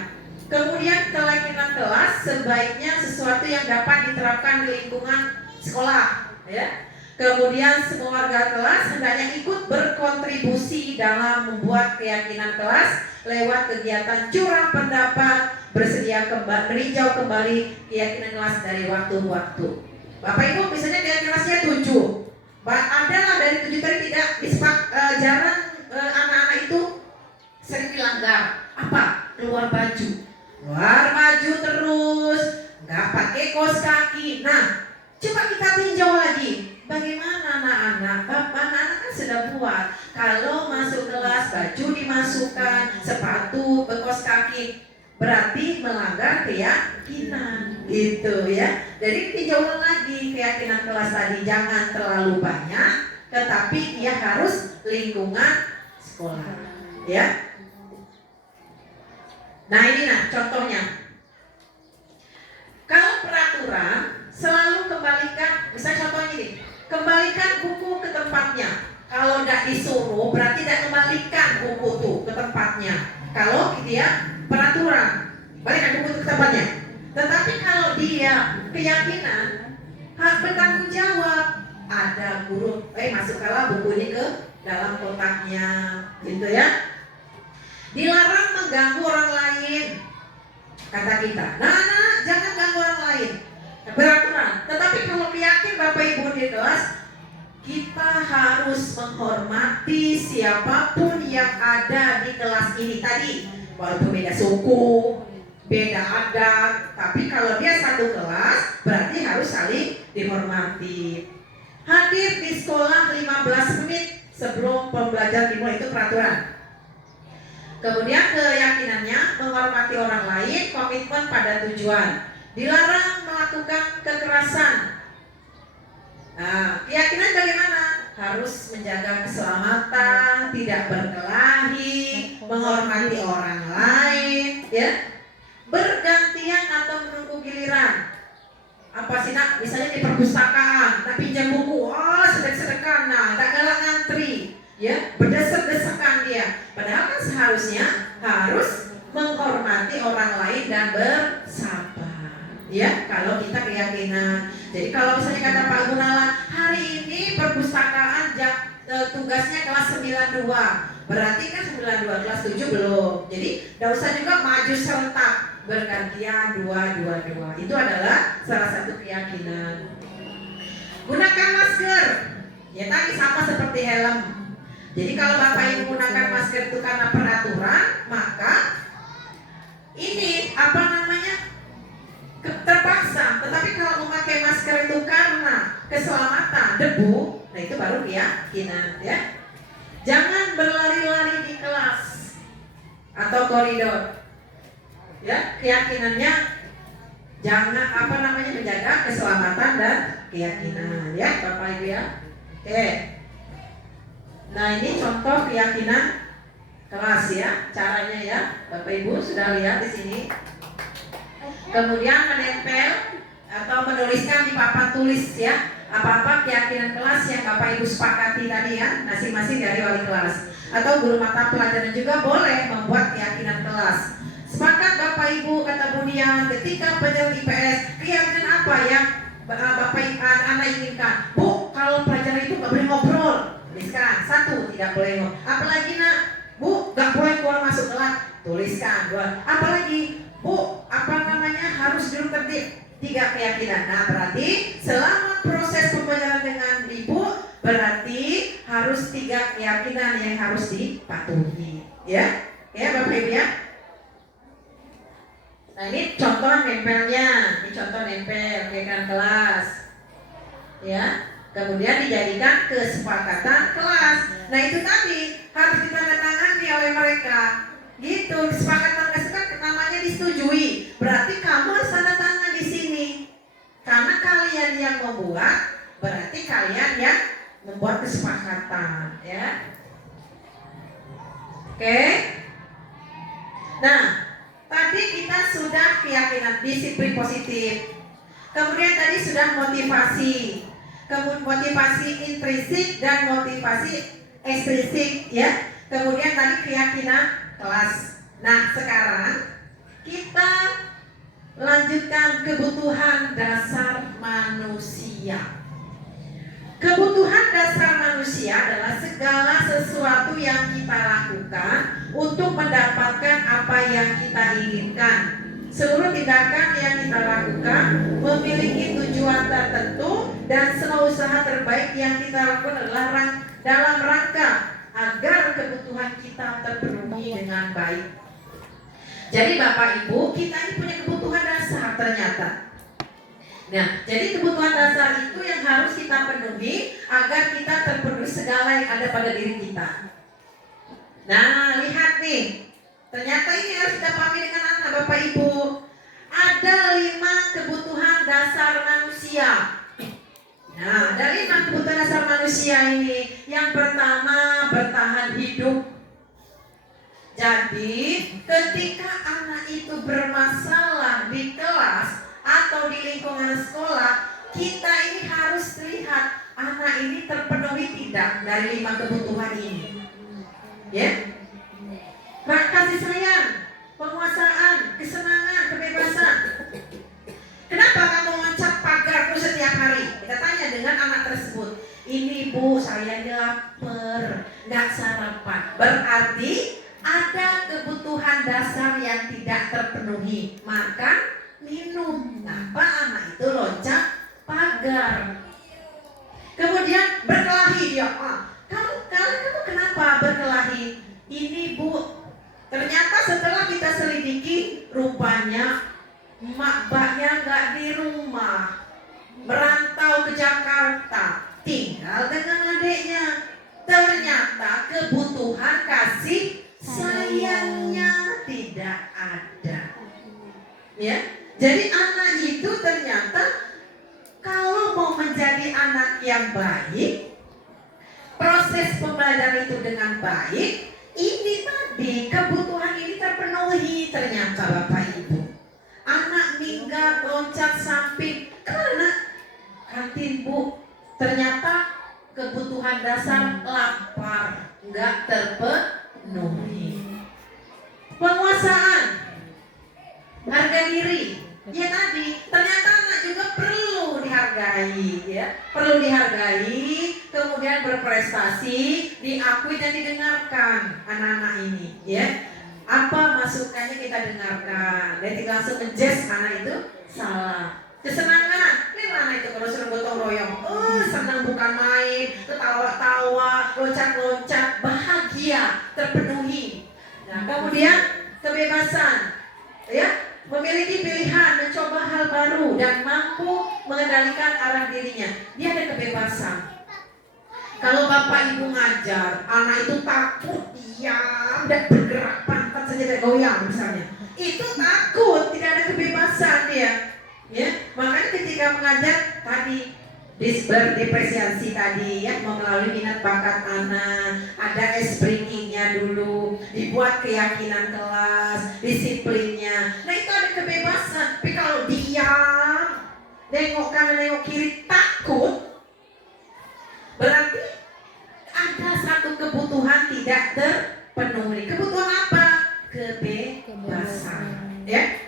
Kemudian keyakinan kelas sebaiknya sesuatu yang dapat diterapkan di lingkungan sekolah, ya. Kemudian semua warga kelas hendaknya ikut berkontribusi dalam membuat keyakinan kelas lewat kegiatan curah pendapat, bersedia meninjau kembali keyakinan kelas dari waktu ke waktu. Bapak Ibu misalnya keyakinan kelasnya 7, adalah dari 7 tadi tidak jarang anak-anak itu sering dilanggar. Apa? Keluar baju terus, nggak pakai kaos kaki. Nah, coba kita tinjau lagi. Bagaimana anak-anak? Anak-anak kan sudah buat. Kalau masuk kelas baju dimasukkan, sepatu, kaos kaki, berarti melanggar keyakinan, gitu ya. Jadi tinjau lagi keyakinan kelas tadi, jangan terlalu banyak, tetapi dia harus lingkungan sekolah, ya. Nah ini contohnya. Kalau peraturan selalu kembalikan, misalnya contohnya ini, kembalikan buku ke tempatnya. Kalau tidak disuruh berarti tidak kembalikan buku tuh ke tempatnya. Kalau dia peraturan, balikan buku itu ke tempatnya. Tetapi kalau dia keyakinan, hak bertanggung jawab. Ada guru, masukkanlah buku ini ke dalam kotaknya, gitu ya. Dilarang mengganggu orang lain, kata kita. Nah, jangan ganggu orang lain. Beraturan. Tetapi kalau yakin Bapak Ibu di kelas, kita harus menghormati siapapun yang ada di kelas ini tadi. Walaupun beda suku, beda adat, tapi kalau dia satu kelas, berarti harus saling dihormati. Hadir di sekolah 15 menit sebelum pembelajaran dimulai, itu peraturan. Kemudian keyakinannya menghormati orang lain, komitmen pada tujuan. Dilarang melakukan kekerasan. Nah, keyakinan bagaimana? Harus menjaga keselamatan, tidak berkelahi, menghormati orang lain, ya. Bergantian atau menunggu giliran. Apa sih nak? Misalnya di perpustakaan, nak pinjam buku, sedek-sedekan, tak galak ngantri, ya, berdesak-desakan dia. Padahal kan seharusnya harus menghormati orang lain dan bersabar, ya. Kalau kita keyakinan. Jadi kalau misalnya kata Pak Gunawan, hari ini perpustakaan tugasnya kelas 92, berarti kan 92 kelas 7 belum. Jadi tidak usah juga maju serentak, bergantian 2. Itu adalah salah satu keyakinan. Gunakan masker, ya tadi sama seperti helm. Jadi kalau Bapak Ibu menggunakan masker itu karena peraturan, maka ini terpaksa. Tetapi kalau memakai masker itu karena keselamatan debu, nah itu baru keyakinan, ya. Jangan berlari-lari di kelas atau koridor, ya. Keyakinannya jangan menjaga keselamatan dan keyakinan, ya Bapak Ibu, ya. Oke. Nah, ini contoh keyakinan kelas ya, caranya ya. Bapak Ibu sudah lihat di sini. Kemudian menempel atau menuliskan di papan tulis ya, apa-apa keyakinan kelas yang Bapak Ibu sepakati tadi ya, masing-masing dari wali kelas. Atau guru mata pelajaran juga boleh membuat keyakinan kelas. Sepakat Bapak Ibu, kata Budian, ketika pelajaran IPS, keyakinan apa yang Bapak anak inginkan? Bu, kalau pelajaran itu nggak boleh ngobrol. Tuliskan, 1, tidak boleh ngobrol. Apalagi nak, Bu, nggak boleh keluar masuk kelas. Tuliskan, 2. Apalagi, Bu, harus duduk tertib. 3 keyakinan. Nah, berarti selama proses pembelajaran dengan Ibu, berarti harus 3 keyakinan yang harus dipatuhi. Ya, ya Bapak Ibu ya. Nah, ini contoh nempelnya. Ini contoh nempel keyakinan kelas. Ya. Kemudian dijadikan kesepakatan kelas. Nah, itu tadi harus ditandatangani oleh mereka. Gitu, kesepakatan kesepakatan namanya disetujui. Berarti kamu harus tanda tangan di sini. Karena kalian yang membuat, berarti kalian yang membuat kesepakatan, ya. Oke. Nah, tadi kita sudah keyakinan disiplin positif. Kemudian tadi sudah motivasi. Kemudian motivasi intrinsik dan motivasi ekstrinsik, ya. Kemudian tadi keyakinan kelas. Nah, sekarang kita lanjutkan kebutuhan dasar manusia. Kebutuhan dasar manusia adalah segala sesuatu yang kita lakukan untuk mendapatkan apa yang kita inginkan. Seluruh tindakan yang kita lakukan memiliki tujuan tertentu dan semua usaha terbaik yang kita lakukan adalah dalam rangka agar kebutuhan kita terpenuhi dengan baik. Jadi Bapak Ibu, kita ini punya kebutuhan dasar ternyata. Nah, jadi kebutuhan dasar itu yang harus kita penuhi agar kita terpenuhi segala yang ada pada diri kita. Nah, lihat nih. Ternyata ini harus kita pahami dengan anak Bapak Ibu. Ada 5 kebutuhan dasar manusia. Nah, ada 5 kebutuhan dasar manusia ini. Yang pertama, bertahan hidup. Jadi, ketika anak itu bermasalah di kelas atau di lingkungan sekolah, kita ini harus lihat anak ini terpenuhi tidak dari 5 kebutuhan ini. Ya? Kasih sayang, penguasaan, kesenangan, kebebasan. Kenapa kamu loncat pagarku setiap hari? Kita tanya dengan anak tersebut. Ini Bu, saya lapar, nggak sarapan. Berarti ada kebutuhan dasar yang tidak terpenuhi. Makan, minum. Kenapa anak itu loncat pagar? Kemudian berkelahi dia. Kamu kenapa berkelahi? Ini Bu, ternyata setelah kita selidiki, rupanya mbaknya nggak di rumah, merantau ke Jakarta, tinggal dengan adiknya. Ternyata kebutuhan kasih sayangnya tidak ada. Ya, jadi anak itu ternyata kalau mau menjadi anak yang baik, proses pembelajaran itu dengan baik, ini tadi kebutuhan ini terpenuhi ternyata Bapak Ibu. Anak minggat, loncat samping, karena kantin Bu, ternyata kebutuhan dasar lapar nggak terpenuhi. Penguasaan, harga diri, ya tadi ternyata anak juga perlu dihargai, ya, perlu dihargai, kemudian berprestasi, diakui dan didengarkan anak-anak ini, ya. Apa masukannya kita dengarkan, dan tidak langsung ngejudge anak itu salah. Kesenangan, ini mana itu kalau suruh gotong royong, senang bukan main, ketawa-tawa, loncat-loncat, bahagia, terpenuhi. Nah, kemudian kebebasan, ya, memiliki pilihan, mencoba hal baru dan mampu mengendalikan arah dirinya. Dia ada kebebasan. Kalau Bapak Ibu ngajar, anak itu takut, diam dan bergerak, pantat saja kayak goyang misalnya. Itu takut, tidak ada kebebasan dia. Ya, makanya ketika mengajar tadi berdepresiasi tadi ya, melalui minat bakat anak, ada springingnya dulu, dibuat keyakinan kelas, disiplinnya. Nah itu ada kebebasan. Tapi kalau diam, nengok kanan nengok kiri takut, berarti ada satu kebutuhan tidak terpenuhi. Kebutuhan apa? Kebebasan. Ya.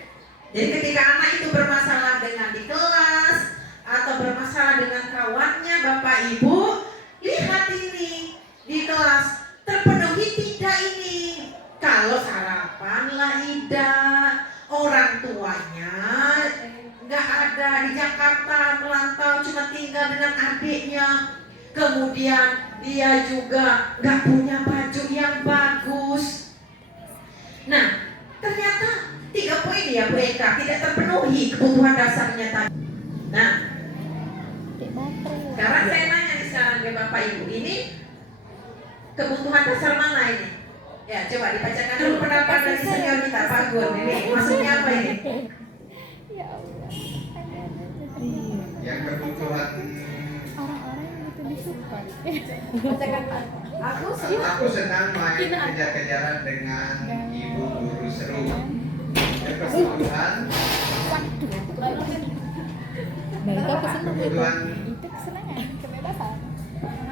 Jadi ketika anak itu bermasalah dengan di kelas atau bermasalah dengan kawannya, Bapak Ibu lihat ini di kelas terpenuhi tidak ini. Kalau sarapan lah tidak, orang tuanya nggak ada di Jakarta, merantau cuma tinggal dengan adiknya. Kemudian dia juga nggak punya baju yang bagus. Nah, ternyata 3 poin ya Bu Eka tidak terpenuhi kebutuhan dasarnya tadi. Nah, sekarang saya nanya nih sekarang ke Bapak Ibu, ini kebutuhan dasar mana ini? Ya, coba dibacakan dulu pendapat dari senior kita Pak Gun. Ini maksudnya apa ini? Yang kebutuhan aku senang main kejar-kejaran dengan ibu guru seru. Yang kebutuhan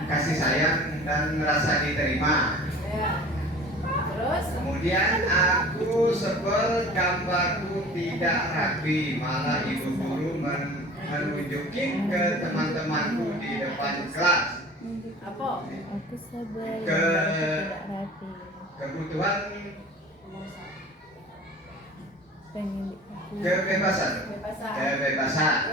kasih sayang dan merasa diterima. Kemudian aku sebel gambarku tidak rapi, malah ibu guru menunjukin ke teman-temanku di depan kelas. Kebutuhan kebebasan.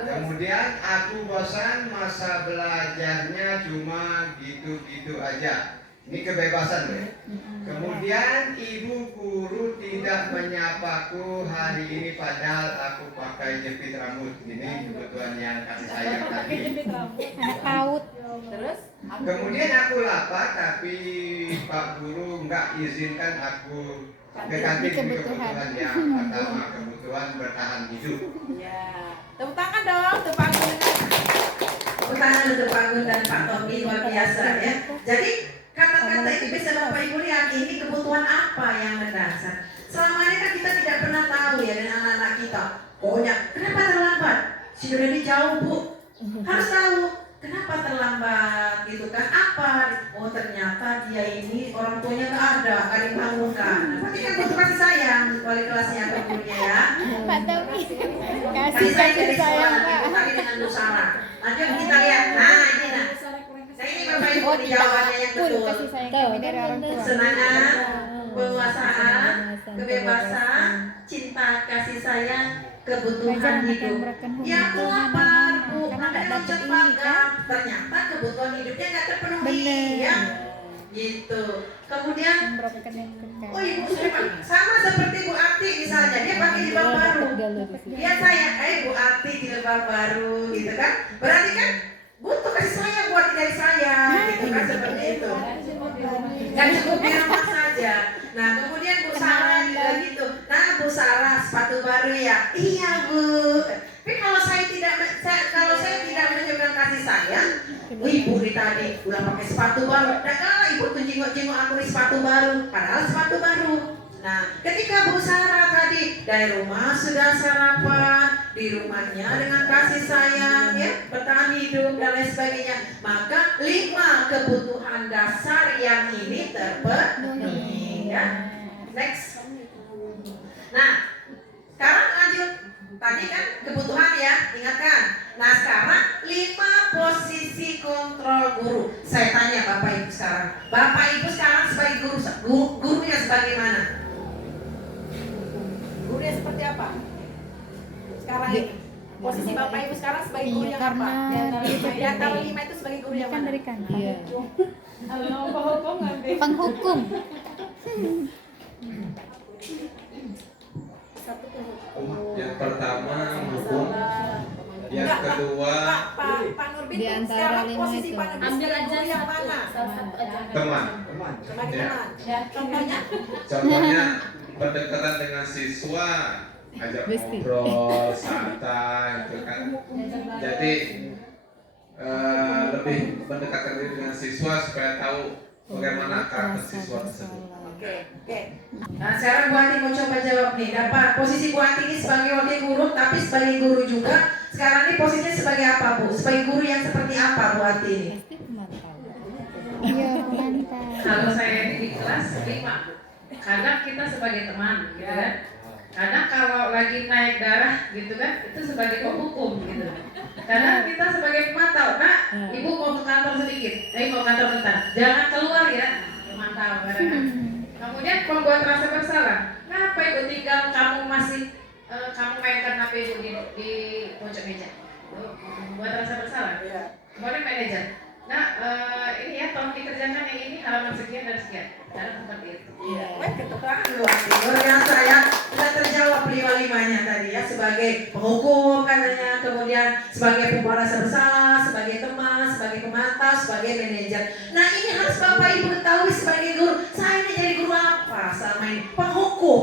Kemudian aku bosan, masa belajarnya cuma gitu-gitu aja. Ini kebebasan, ya. Kemudian ibu guru tidak menyapaku hari ini padahal aku pakai jepit rambut. Ini kebutuhan yang kasih sayang tadi. Kemudian aku lapar tapi Pak Guru nggak izinkan aku ke kantin. Ini kebutuhan yang pertama, kebutuhan bertahan hidup. Ya, tepuk tangan dong, tepuk tangan. Tepuk tangan untuk Pak Gun dan Pak Tommy, luar biasa ya. Jadi kata-kata itu bisa Bapak Ibu lihat ini kebutuhan apa yang mendasar. Selama ini kan kita tidak pernah tahu ya dengan anak-anak kita. Pokoknya kenapa terlambat? Si Dodi jauh Bu. Harus tahu kenapa terlambat gitu kan? Apa? Oh ternyata dia ini orang tuanya nggak ada, nggak dibangunkan. Nah, berarti kan butuh kasih sayang wali kelasnya Pak Gurunya ya. Pak Tommy, Kasih sayang dari sekolah ditagi dengan Bu Sarah. Lanjut kita lihat. Nah ini nah. Nah ini Bapak Ibu di jawabannya yang betul. Kesenangan, penguasaan, kebebasan, cinta, kasih sayang, kebutuhan hidup. Ya aku lapar, Bu, makanya loncat pagar. Ternyata kebutuhan hidupnya nggak terpenuhi, ya. Gitu. Kemudian, oh ibu sama seperti Bu Ati misalnya, dia pakai jilbab baru. Dia saya, Bu Ati jilbab baru, gitu kan? Berarti kan butuh kasih sayang buat dari saya, gitu kan seperti itu. Gak cukup di rumah saja. Nah kemudian Bu Sarah juga gitu. Nah Bu Sarah sepatu baru ya, iya Bu. Tapi kalau saya tidak menunjukkan kasih sayang, ibu nih tadi udah pakai sepatu baru. Dan kalau ibu tuh jenguk aku nih sepatu baru, padahal sepatu baru. Nah, ketika Bu Sarah tadi dari rumah sudah sarapan, di rumahnya dengan kasih sayang, ya, bertahan hidup dan lain sebagainya, maka 5 kebutuhan dasar yang ini terpenuhi, ya. Next. Nah, sekarang lanjut. Tadi kan kebutuhan ya, ingatkan. Nah, sekarang 5 posisi kontrol guru. Saya tanya Bapak Ibu sekarang. Bapak Ibu sekarang sebagai gurunya sebagai mana? Gurunya seperti apa? Sekarang ini posisi Bapak Ibu sekarang sebagai guru yang apa? Di antara 5 itu sebagai guru yang mana? dari kantor. Penghukum nanti. Penghukum. Yang pertama hukum, yang kedua Pak Nurbin Di antara sekarang 5 posisi itu. Pak Nurbin Ambil sebagai aja guru yang mana? teman. Sebagai Ya. teman. Contohnya? Contohnya pendekatan dengan siswa, ajak ngobrol, santai, gitu kan. Jadi lebih mendekatkan diri dengan siswa supaya tahu bagaimana karakter siswa tersebut. Oke. Nah, sekarang Bu Ati mau coba jawab nih. Dapat posisi Bu Ati ini sebagai wakil guru, tapi sebagai guru juga. Sekarang ini posisinya sebagai apa, Bu? Sebagai guru yang seperti apa, Bu Ati ini? Kalau saya ini di kelas 5, kadang kita sebagai teman, gitu kan. Kadang kalau lagi naik darah, gitu kan, itu sebagai penghukum, gitu. Kadang kita sebagai pemantau. Nak, ibu mau ke kantor sedikit, mau kantor bentar. Jangan keluar ya, pemantau kadang. Kemudian membuat rasa bersalah. Kenapa ibu tinggal kamu masih kamu mainkan HP ibu di pojok meja? Membuat rasa bersalah. Kemudian manajer. Nah, ini ya, tolong dikerjakan yang ini halaman sekian dan sekian. Cara seperti itu. Luar biasa ya. Sudah terjawab 5-5-nya tadi ya. Sebagai penghukum katanya, kemudian sebagai pembuat rasa bersalah, sebagai teman, sebagai pemantau, sebagai manajer. Nah, ini harus Bapak Ibu ketahui sebagai guru. Saya ini jadi guru apa selama ini? Penghukum,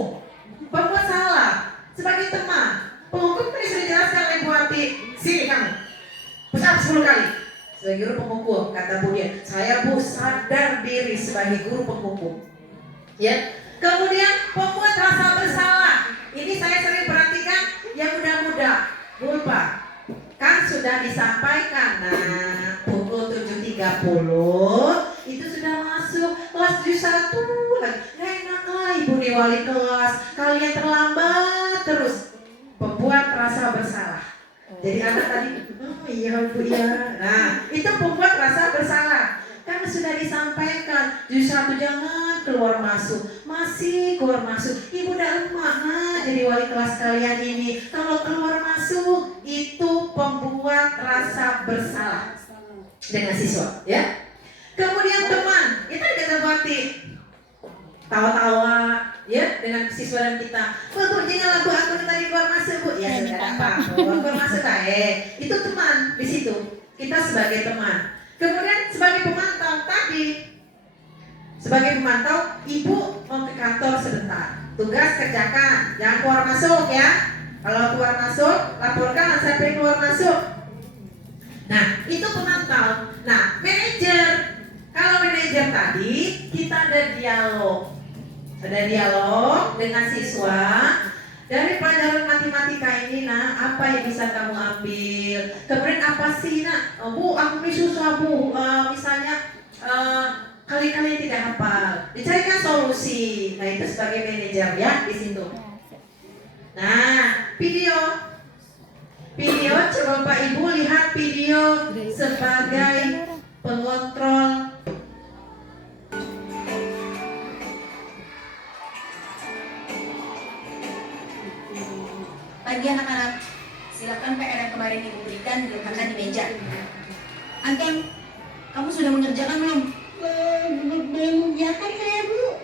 pembuat salah, sebagai teman. Penghukum tadi sudah dijelaskan oleh Bu Ati. Sini kamu, push up 10 kali. Sebagai guru penghukum, kata Bu Dian, saya Bu sadar diri sebagai guru penghukum. Ya. Kemudian pembuat rasa bersalah. Ini saya sering perhatikan yang muda-muda. Bu Pak, kan sudah disampaikan. Nah, pukul 7.30 itu sudah masuk kelas 71 lagi. Nggak enak lah Ibu nih wali kelas. Kalian terlambat terus. Pembuat rasa bersalah. Jadi anak tadi, iya Bu ya. Nah, itu pembuat rasa bersalah. Kan sudah disampaikan, justru jangan keluar masuk. Masih keluar masuk. Ibu udah lemah, nah, jadi wali kelas kalian ini. Kalau keluar masuk, itu pembuat rasa bersalah dengan siswa, ya. Kemudian teman, itu dikata Bu Ati, tawa-tawa, ya, dengan siswa dan kita. Bu, janganlah Bu, aku tadi keluar masuk Bu. Ya sudah apa, keluar masuk itu teman di situ. Kita sebagai teman. Kemudian sebagai pemantau tadi, sebagai pemantau, Ibu mau ke kantor sebentar. Tugas kerjakan, jangan keluar masuk ya. Kalau keluar masuk, laporkan sampai keluar masuk. Nah, itu pemantau. Nah, manajer. Kalau manajer tadi, kita ada dialog. Ada dialog dengan siswa. Dari pelajaran matematika ini, nah, apa yang bisa kamu ambil? Kemudian apa sih, nak? Oh, Bu, aku ini susah, Bu. Misalnya, kali-kali tidak hafal. Dicarikan solusi. Nah, itu sebagai manajer ya di situ. Nah, video. Coba Pak Ibu lihat video sebagai pengontrol. Pagi anak-anak, silakan PR yang kemarin Ibu berikan diletakkan di meja. Anton, kamu sudah mengerjakan belum? Belum mengerjakan saya Bu.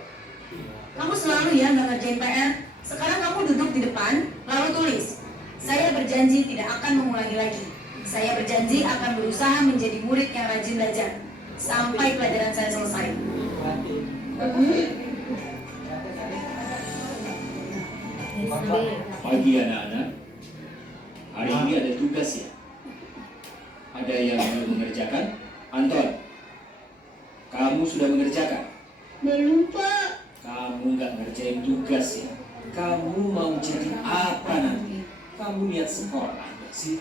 Kamu selalu ya nggak ngerjain PR. Sekarang kamu duduk di depan, lalu tulis. Saya berjanji tidak akan mengulangi lagi. Saya berjanji akan berusaha menjadi murid yang rajin belajar sampai pelajaran saya selesai. Pagi anak-anak, hari ini ada tugas ya. Ada yang belum mengerjakan? Anton, kamu sudah mengerjakan? Belum Pak. Kamu nggak ngerjain tugas ya? Kamu mau jadi apa nanti? Kamu lihat sekolah nggak sih?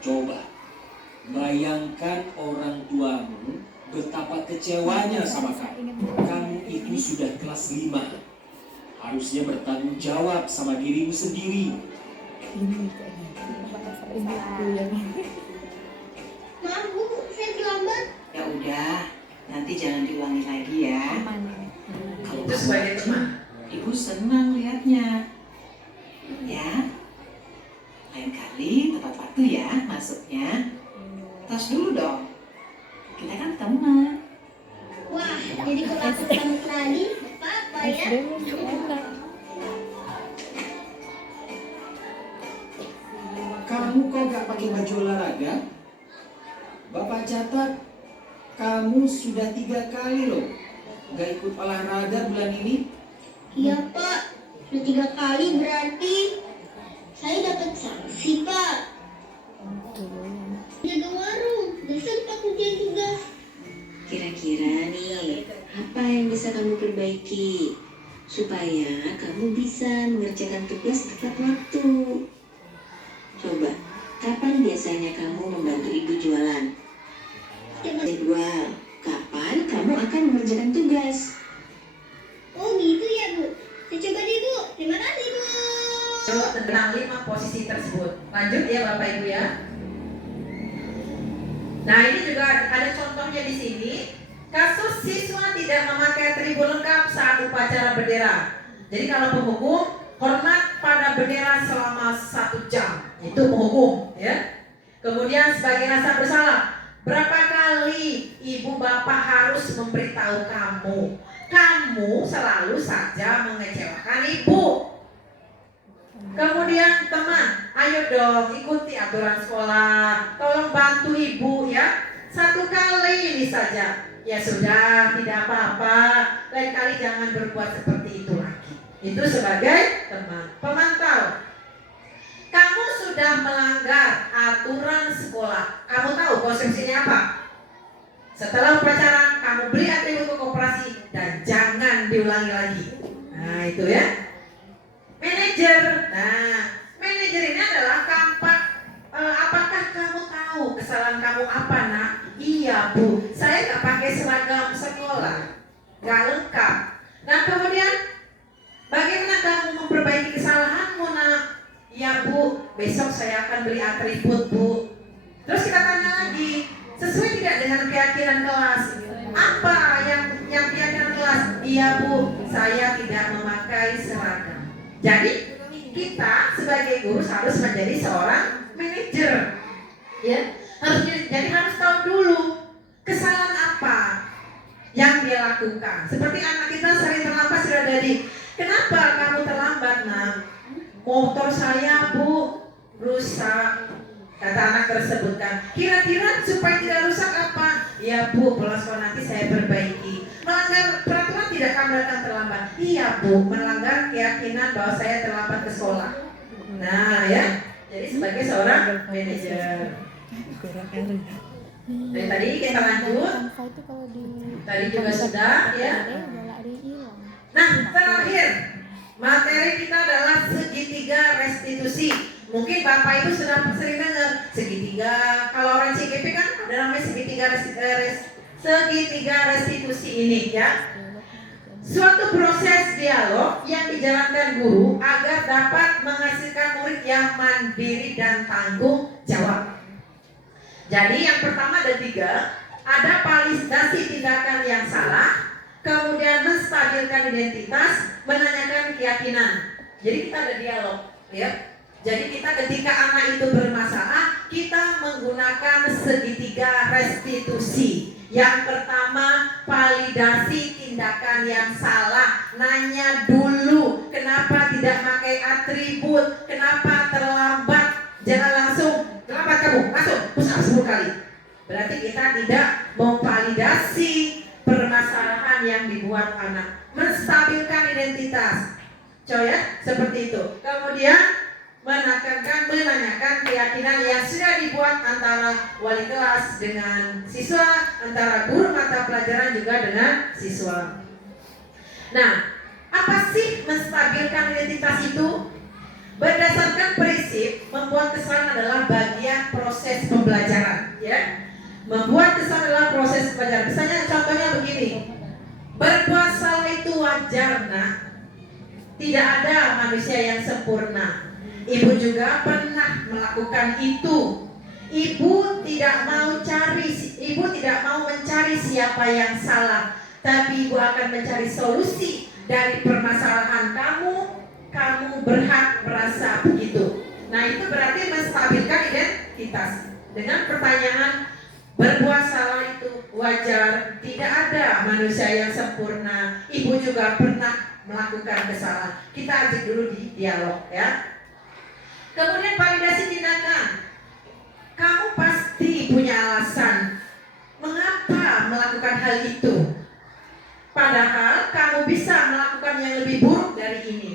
Coba bayangkan orang tuamu betapa kecewanya sama kamu. Kamu itu sudah kelas 5. Harusnya bertanggung jawab sama dirimu sendiri. Maaf Bu, saya terlambat. Ya udah, nanti jangan diulangi lagi ya. Kalau Itu sebagai teman. Ibu senang lihatnya. Ya, lain kali tepat waktu ya masuknya. Tas dulu dong. Kita kan teman. Wah, jadi kalau aku selamat lagi, apa ya? Kamu kok gak pakai baju olahraga? Bapak catat, kamu sudah 3 kali loh gak ikut olahraga bulan ini. Iya Pak, sudah 3 kali berarti saya dapat sanksi Pak. Jaga bisa kamu perbaiki supaya kamu bisa mengerjakan tugas tepat waktu. Coba, kapan biasanya kamu membantu ibu jualan? Jadwal, kapan kamu akan mengerjakan tugas? Oh gitu ya Bu. Saya coba deh Bu. Terima kasih Bu. Tentang 5 posisi tersebut. Lanjut ya Bapak Ibu ya. Nah ini juga ada contohnya di sini. Kasus siswa tidak memakai atribut lengkap saat upacara bendera. Jadi kalau penghukum, hormat pada bendera selama 1 jam. Itu penghukum ya. Kemudian sebagai rasa bersalah, berapa kali ibu bapak harus memberitahu kamu? Kamu selalu saja mengecewakan ibu. Kemudian teman, ayo dong ikuti aturan sekolah. Tolong bantu ibu ya. 1 kali ini saja. Ya sudah, tidak apa-apa. Lain kali jangan berbuat seperti itu lagi. Itu sebagai teman. Pemantau. Kamu sudah melanggar aturan sekolah. Kamu tahu konsekuensinya apa? Setelah upacara, kamu beli atribut koperasi dan jangan diulangi lagi. Nah itu ya. Manajer. Nah, manajer ini adalah apakah kamu tahu kesalahan kamu apa nak? Iya bu, saya nggak pakai seragam sekolah, nggak lengkap. Nah kemudian, bagaimana kamu memperbaiki kesalahanmu nak? Iya bu, besok saya akan beli atribut bu. Terus kita tanya lagi, sesuai tidak dengan keyakinan kelas? Apa yang keyakinan kelas? Iya bu, saya tidak memakai seragam. Jadi kita sebagai guru harus menjadi seorang manajer, ya. Harus tahu dulu kesalahan apa yang dia lakukan. Seperti anak kita sering terlambat sudah dari, kenapa kamu terlambat nak? Motor saya bu rusak, kata anak tersebut kan. Kira-kira supaya tidak rusak apa? Ya bu, pulang sekolah nanti saya perbaiki. Melanggar peraturan tidak kamu datang terlambat? Iya bu, melanggar keyakinan bahwa saya terlambat ke sekolah. Nah ya, jadi sebagai seorang manajer. Dari tadi kita lanjut. Tadi juga sudah ya. Nah terakhir, materi kita adalah segitiga restitusi. Mungkin Bapak Ibu sudah sering dengar segitiga. Kalau orang CGP kan ada namanya segitiga restitusi ini ya. Suatu proses dialog yang dijalankan guru agar dapat menghasilkan murid yang mandiri dan tanggung jawab. Jadi yang pertama ada 3, ada validasi tindakan yang salah, kemudian menstabilkan identitas, menanyakan keyakinan. Jadi kita ada dialog, ya. Jadi kita ketika anak itu bermasalah, kita menggunakan segitiga restitusi. Yang pertama, validasi tindakan yang salah. Nanya dulu, kenapa tidak pakai atribut, kenapa terlambat. Jangan langsung, terlambat kamu, langsung push up 10 kali. Berarti kita tidak memvalidasi permasalahan yang dibuat anak. Menstabilkan identitas. Coy ya, seperti itu. Kemudian menanyakan keyakinan yang sudah dibuat antara wali kelas dengan siswa, antara guru mata pelajaran juga dengan siswa. Nah, apa sih menstabilkan identitas itu? Berdasarkan prinsip, membuat kesan adalah bagian proses pembelajaran, ya. Membuat kesan adalah proses pembelajaran. Misalnya contohnya begini, berbuat salah itu wajar, nak. Tidak ada manusia yang sempurna. Ibu juga pernah melakukan itu. Ibu tidak mau mencari siapa yang salah, tapi ibu akan mencari solusi dari permasalahan kamu. Kamu berhak merasa begitu. Nah itu berarti menstabilkan identitas. Dengan pertanyaan, berbuat salah itu wajar. Tidak ada manusia yang sempurna. Ibu juga pernah melakukan kesalahan. Kita ajak dulu di dialog ya. Kemudian validasi tindakan. Kamu pasti punya alasan mengapa melakukan hal itu. Padahal kamu bisa melakukan yang lebih buruk dari ini.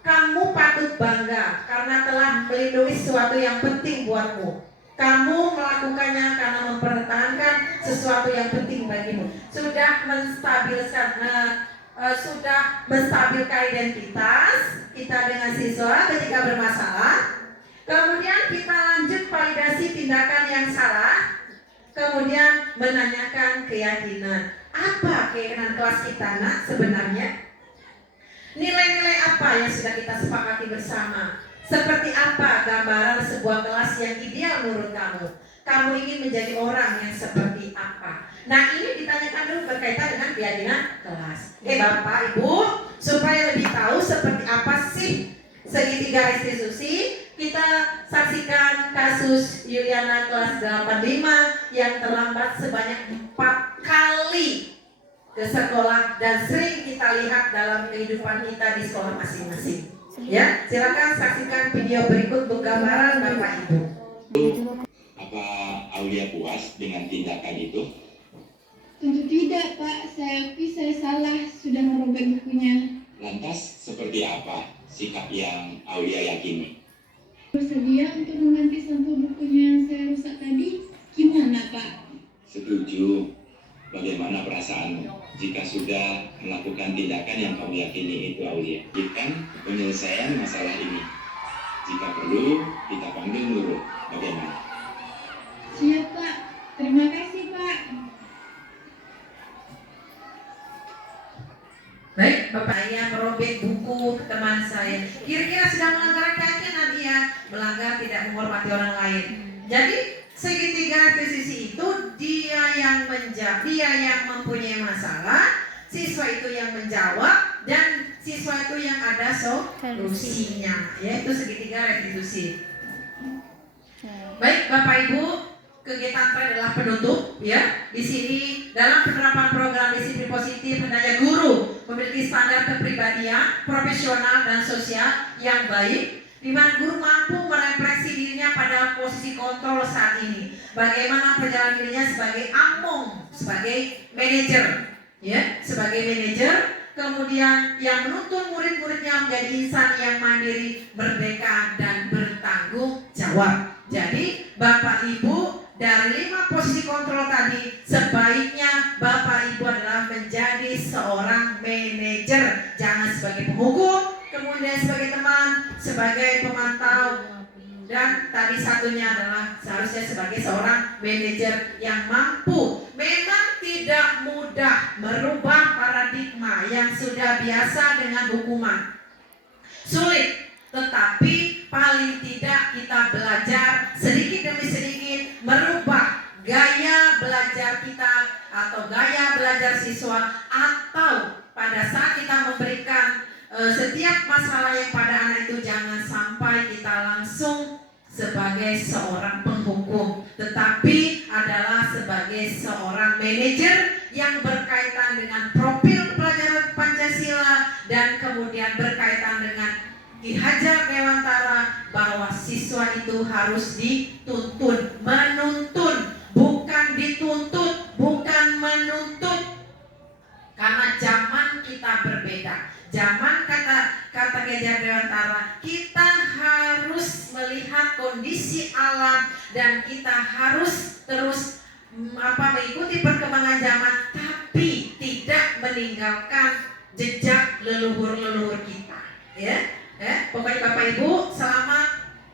Kamu patut bangga karena telah melindungi sesuatu yang penting buatmu. Kamu melakukannya karena mempertahankan sesuatu yang penting bagimu. Sudah menstabilkan identitas kita dengan siswa ketika bermasalah. Kemudian kita lanjut validasi tindakan yang salah. Kemudian menanyakan keyakinan. Apa keyakinan kelas kita nak sebenarnya? Nilai-nilai apa yang sudah kita sepakati bersama? Seperti apa gambaran sebuah kelas yang ideal menurut kamu? Kamu ingin menjadi orang yang seperti apa? Nah, ini ditanyakan dulu berkaitan dengan keyakinan kelas. Bapak Ibu, supaya lebih tahu seperti apa sih segitiga restitusi, kita saksikan kasus Yuliana kelas 85 yang terlambat sebanyak 4 kali ke sekolah dan sering kita lihat dalam kehidupan kita di sekolah masing-masing. Ya, silakan saksikan video berikut untuk gambaran Bapak Ibu. Apa Aulia puas dengan tindakan itu? Tentu tidak, Pak. Saya akui saya salah sudah merobek bukunya. Lantas seperti apa sikap yang Aulia yakini? Bersedia untuk mengganti sampul bukunya yang saya rusak tadi? Gimana, Pak? Setuju. Bagaimana perasaanmu jika sudah melakukan tindakan yang kamu yakini itu, Aulia? Ikan penyelesaian masalah ini. Jika perlu, kita panggil Nurul. Bagaimana? Siap, Pak. Terima kasih, Pak. Baik, Bapak, saya merobek buku teman saya. Kira-kira sudah melanggar keyakinan dia, melanggar tidak menghormati orang lain. Jadi segitiga restitusi itu dia yang mempunyai masalah, siswa itu yang menjawab, dan siswa itu yang ada solusinya, yaitu segitiga restitusi. Baik, Bapak Ibu, kegiatan saya adalah penutup ya. Di sini dalam penerapan program disiplin positif hendaknya guru memiliki standar kepribadian, profesional dan sosial yang baik, di mana guru mampu merefleksi dirinya pada posisi kontrol saat ini. Bagaimana perjalanan dirinya sebagai among, sebagai manajer, ya, sebagai manajer. Kemudian yang menuntun murid-muridnya menjadi insan yang mandiri, merdeka dan bertanggung jawab. Jadi Bapak Ibu, dari 5 posisi kontrol tadi, sebaiknya Bapak Ibu adalah menjadi seorang manajer, jangan sebagai penghukum, kemudian sebagai teman, sebagai pemantau, dan tadi satunya adalah seharusnya sebagai seorang manajer yang mampu. Memang tidak mudah merubah paradigma yang sudah biasa dengan hukuman. Sulit, tetapi paling tidak kita belajar sedikit demi sedikit merubah gaya belajar kita atau gaya belajar siswa, atau pada saat kita memberikan setiap masalah yang pada anak itu jangan sampai kita langsung sebagai seorang penghukum, tetapi adalah sebagai seorang manajer yang berkaitan dengan profil pelajaran Pancasila dan kemudian berkaitan dengan Ki Hajar Dewantara, bahwa siswa itu harus dituntun, menuntun, bukan dituntut, bukan menuntut. Karena zaman kita berbeda. Zaman kata Ki Hajar Dewantara, kita harus melihat kondisi alam dan kita harus terus mengikuti perkembangan zaman, tapi tidak meninggalkan jejak leluhur-leluhur kita. Ya. Pokoknya Bapak Ibu, selamat.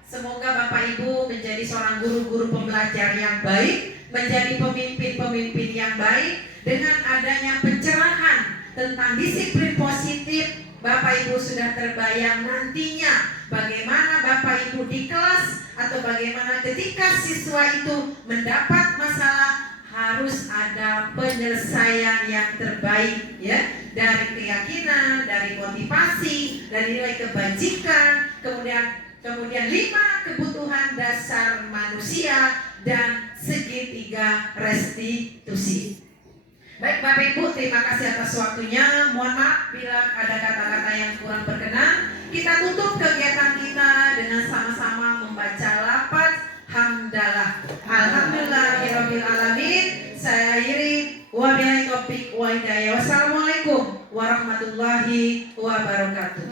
Semoga Bapak Ibu menjadi seorang guru-guru pembelajar yang baik, menjadi pemimpin-pemimpin yang baik. Dengan adanya pencerahan tentang disiplin positif, Bapak Ibu sudah terbayang nantinya bagaimana Bapak Ibu di kelas, atau bagaimana ketika siswa itu mendapat masalah harus ada penyelesaian yang terbaik, ya, dari keyakinan, dari motivasi, dari nilai kebajikan, kemudian 5 kebutuhan dasar manusia dan segitiga restitusi. Baik Bapak Ibu, terima kasih atas waktunya. Mohon maaf bila ada kata-kata yang kurang berkenan. Kita tutup kegiatan kita dengan sama-sama membaca lafaz hamdalah. Alhamdulillahirabbil alamin. Saya akhiri wabillahi taufik wa hidayah. Wassalamualaikum warahmatullahi wabarakatuh.